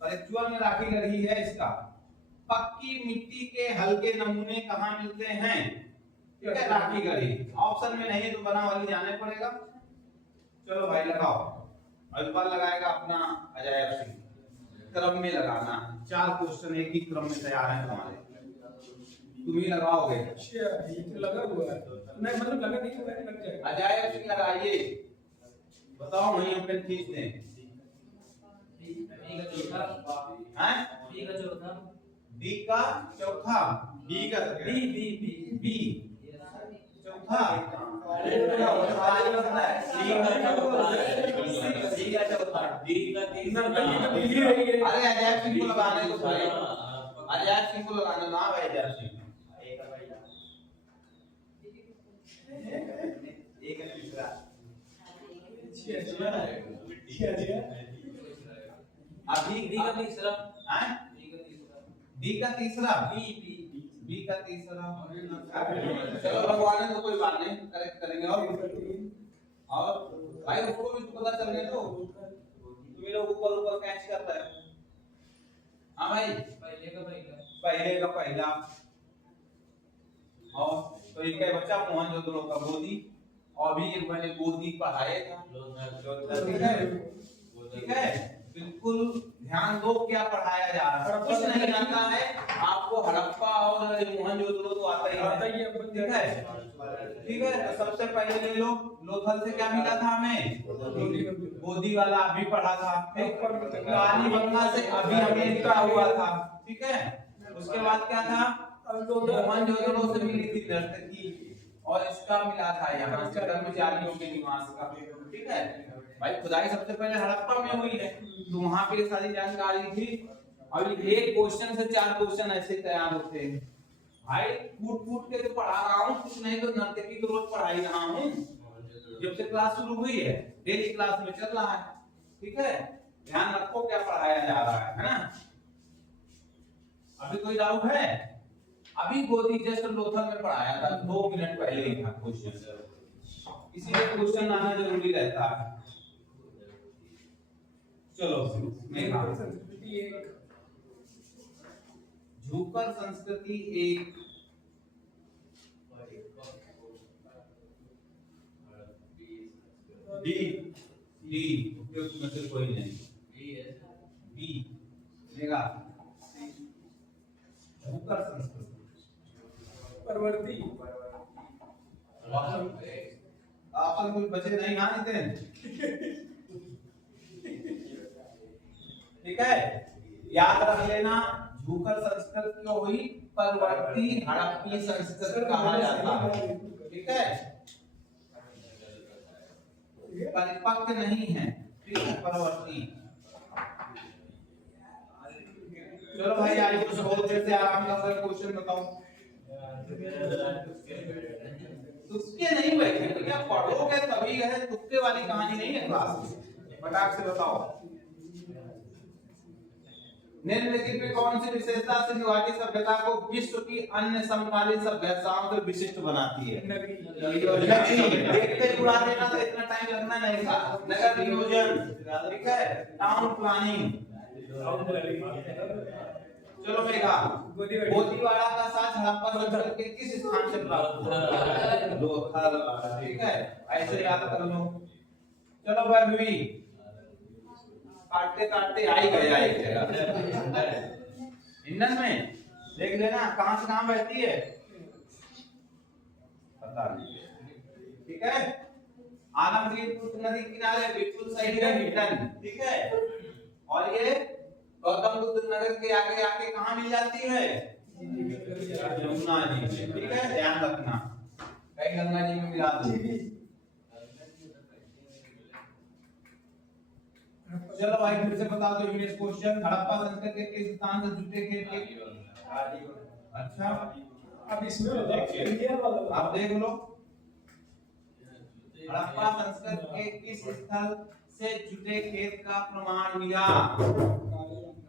पर एक्चुअल में राखी गढ़ी है इसका। पक्की मिट्टी के हल के नमूने कहाँ मिलते हैं? ठीक है, राखी गढ़ी। ऑप्शन में नहीं तो बनावली जाने पड़ेगा। चलो भाई लगाओ, अजमल लगाएगा अपना अजय सिंह। क्रम में लगाना, 4 क्वेश्चन एक ही क्रम में तैयार हैं तुम्हारे, तुम ही लगाओगे। अच्छा ये तो लगा हुआ है, नहीं मतलब लगा नहीं हुआ है, लग जाएगा। अजय सिंह लगाइए, बताओ वहीं हम पेन खींच दें। हैं? डी का चौथा, बी का बी चौथा, अरे अजय सिंह को लगाने को भाई, अजय सिंह को लगाना ना भाई, अजय सिंह एक है तीसरा। अभी डी का तीसरा, हैं? डी का तीसरा, बी बी का तीसरा। चलो लगवाने तो कोई बात नहीं, करेक्ट करेंगे। और भाई उसको भी तो पता चलने दो, तुम लोग ऊपर ऊपर कैच करता है। हाँ भाई पहले का पहला। और तो ये क्या बच्चा मोहनजोदड़ो का गोदी, और भी एक मैंने गोदी पढ़ाया था। ठीक है बिल्कुल ध्यान दो क्या पढ़ाया जा रहा है। कुछ नहीं आता है आपको, हड़प्पा और मोहनजोदड़ो तो आता ही है। ठीक है ठीक है। तो सबसे पहले ले लो, लोथल से क्या मिला था हमें, गोदी वाला अभी पढ़ा था। कालीबंगा से अभी हमें लिखा हुआ था। ठीक है उसके बाद क्या था, मोहनजोदड़ो से मिली थी नर्तकी, और इसका मिला था यहाँ से कर्मचारियों के निवास का। ठीक है भाई खुदाई सबसे पहले हड़प्पा में हुई है, तो वहां पे सारी जानकारी थी। अब एक क्वेश्चन से 4 क्वेश्चन ऐसे तैयार होते हैं भाई, फूट फूट के तो पढ़ा रहा हूँ, कुछ नहीं तो नर्तकी तो रोज पढ़ा ही रहा हूँ, जब से क्लास शुरू हुई है डेली क्लास में चल रहा है। ठीक है ध्यान रखो क्या पढ़ाया जा रहा है ना। अभी कोई डाउट है? अभी गोदी जस्ट लोथल में पढ़ाया था, 2 मिनट पहले ही था क्वेश्चन, इसीलिए क्वेश्चन आना जरूरी रहता है। चलो मेघा, झूकर संस्कृति एक डी डी उपयुक्त में से कोई नहीं, बी मेघा झूकर संस्कृति परवर्ती आपन कुछ बचे नहीं मानते। ठीक है याद रख लेना, झूकर संस्कृत क्यों हुई, परवर्ती हड़प्पी संस्कृत कहा जाता है। ठीक है परिपक्व नहीं है, ठीक है परवर्ती। चलो भाई आज कुछ बहुत देर से आराम कर क्वेश्चन बताओ। तुक्के नहीं बैठे तो क्या पढ़ोगे तभी है, तुक्के वाली कहानी नहीं है क्लास में। फटाक से बताओ निम्नलिखित में कौन सी विशेषता सिंधुघाटी सभ्यता को विश्व की अन्य समकालीन सभ्यताओं से विशिष्ट बनाती है? देखते ही उड़ा देना तो इतना टाइम लगना नहीं था। नगर नियोजन, ठीक है टाउन प्लानिंग। चलो मेघा, गोदीवाड़ा का साथ हड़प्पा संस्कृति के किस स्थान से प्राप्त हुआ? लोथल। ठीक है ऐसे याद कर लो। चलो भाई काटते काटते आ ही गया एक जगह इंडन में, देख लेना कहां से कहां बहती है पता नहीं। ठीक है आलमगीर नदी किनारे बिल्कुल सही है हिडन। ठीक है और ये गौतम बुद्ध नगर के आगे आके कहां मिल जाती है, यमुना जी में। ठीक है ध्यान रखना, कहीं गंगा जी में मिला दो। चलो भाई फिर से बता दो इंग्लिश क्वेश्चन, हड़प्पा संस्कृति के किस स्थान से जुटे थे? अच्छा अब इसमें आप देख लो, हड़प्पा संस्कृति के किस स्थल से जुटे खेत का प्रमाण मिला?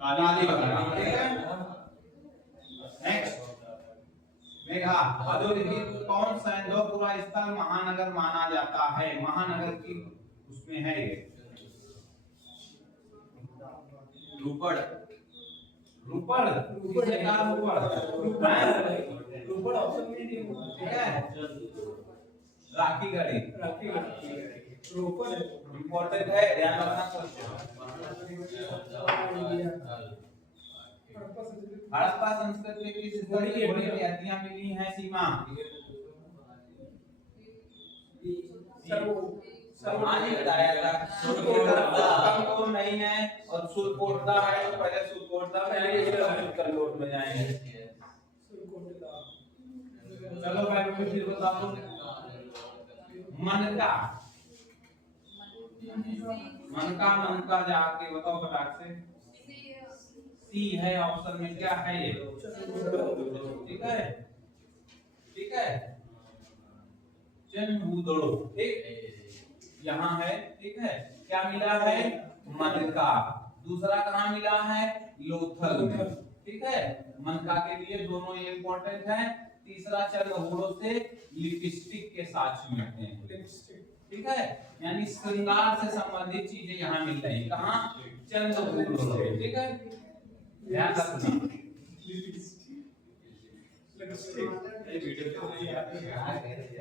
कालीबंगा। ठीक है नेक्स्ट मेघा, अधोलिखित कौन सा इंदौपुरा स्थल महानगर माना जाता है? महानगर की उसमें है ये रूपड़। रूपड़ किसे कहा रूपड़? रूपड़ ऑप्शन में नहीं है। ठीक है राखीगढ़ी। रूपड़ इंपॉर्टेंट है ध्यान रखना। हड़प्पा संस्कृति की किस बड़ी हड्डियां मिली हैं? सीमा आज बताया था कमकोर नहीं है और सुरकोटदा है, तो पहले सुरकोटदा में कल्लोट में जाएंगे। चलो भाई फिर बताओ मनका। मनका मनका जाके बताओ फटाक से। सी है ऑप्शन में, क्या है ये? ठीक है ठीक है जन्मभूदड़ो। ठीक यहाँ है। ठीक है क्या मिला है? मनका। दूसरा कहाँ मिला है? लोथल में। ठीक है मनका के लिए दोनों ये इंपॉर्टेंट है। तीसरा चंद्रहोड़ों से लिपस्टिक के साथ मिलते हैं, ठीक है, यानी श्रृंगार से संबंधित चीजें यहाँ मिल रही हैं। कहाँ? चंद्रहोड़ों से, ठीक है, ध्यान रखना।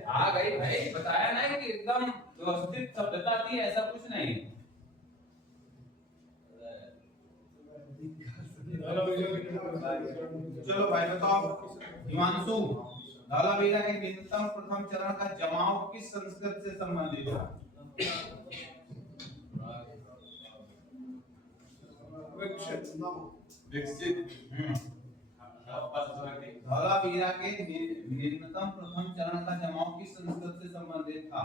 आ गई भाई, बताया ना कि एकदम व्यवस्थित शब्दता थी, ऐसा कुछ नहीं। चलो भाई बताओ हिमांशु, धौलावीरा के निम्नतम प्रथम चरण का जमाव किस संस्कृत से संबंधित है? विकसित। धौलावीरा के निम्नतम प्रथम चरण का जमाव किस संस्कृत से संबंधित था?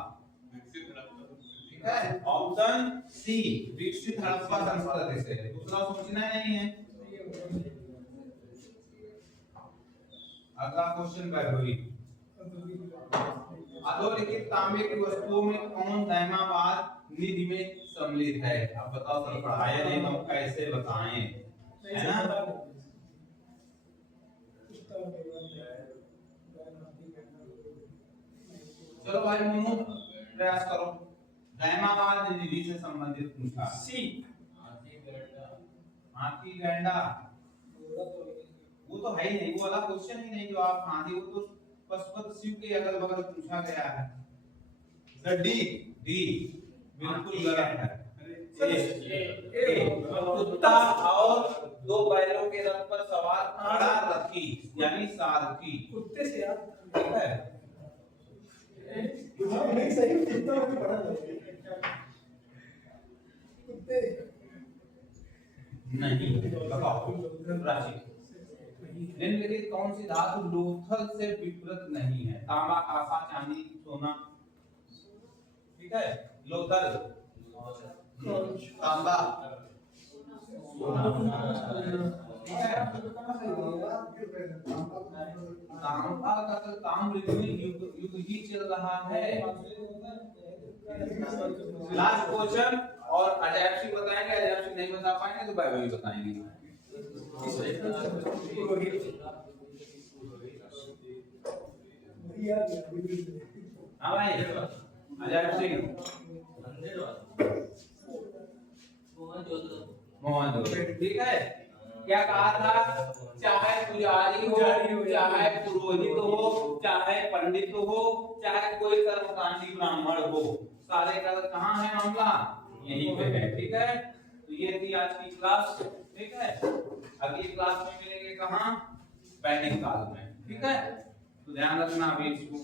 ठीक है, ऑप्शन सी विकसित हड़प्पा संस्कृति से। दूसरा सोचना नहीं है। अगला क्वेश्चन वैभवी, अधोलिखित तांबे की वस्तुओं में कौन दैमावाद निधि में सम्मिलित है? आप बताओ सर, पढ़ाया नहीं तो कैसे बताएं, है ना? चलो भाई मोमो प्रयास करो, दैमावाद निधि से संबंधित पूछा। सी हाथी गैंडा, वो तो है ही नहीं, वो वाला क्वेश्चन ही नहीं जो आप हाथी, वो तो पशुपत शिव के अगल बगल पूछा गया है। सर डी डी बिल्कुल गलत है। कुत्ता और दो बैलों के रथ पर सवार खड़ा रथी यानी सारथी। कुत्ते से यार, ठीक है, सही कुत्ता को पढ़ा कुत्ते नहीं बताओ राशि। निम्नलिखित कौन सी धातु लोथल से विपरीत नहीं है? तांबा, कांसा, चांदी, सोना। ठीक है, लोथल तांबा, सोना। ठीक है, तांबा का तो ताम्र युग ही चल रहा है। लास्ट क्वेश्चन, और अजैबसी बताएंगे, अजैबसी नहीं बता पाएंगे तो वैभवी बताएंगे। हाँ भाई अजैबसी मोहन, ठीक है। क्या कहा था? चाहे पुजारी हो, चाहे पुरोहित हो, चाहे पंडित हो, चाहे कोई कर्मकांडी ब्राह्मण हो, सारे का कहाँ है मामला? यहीं पे है, ठीक है। तो ये थी आज की क्लास, ठीक है। अगली क्लास में मिलेंगे कहाँ? वैदिक काल में, ठीक है। तो ध्यान रखना अभी इसको।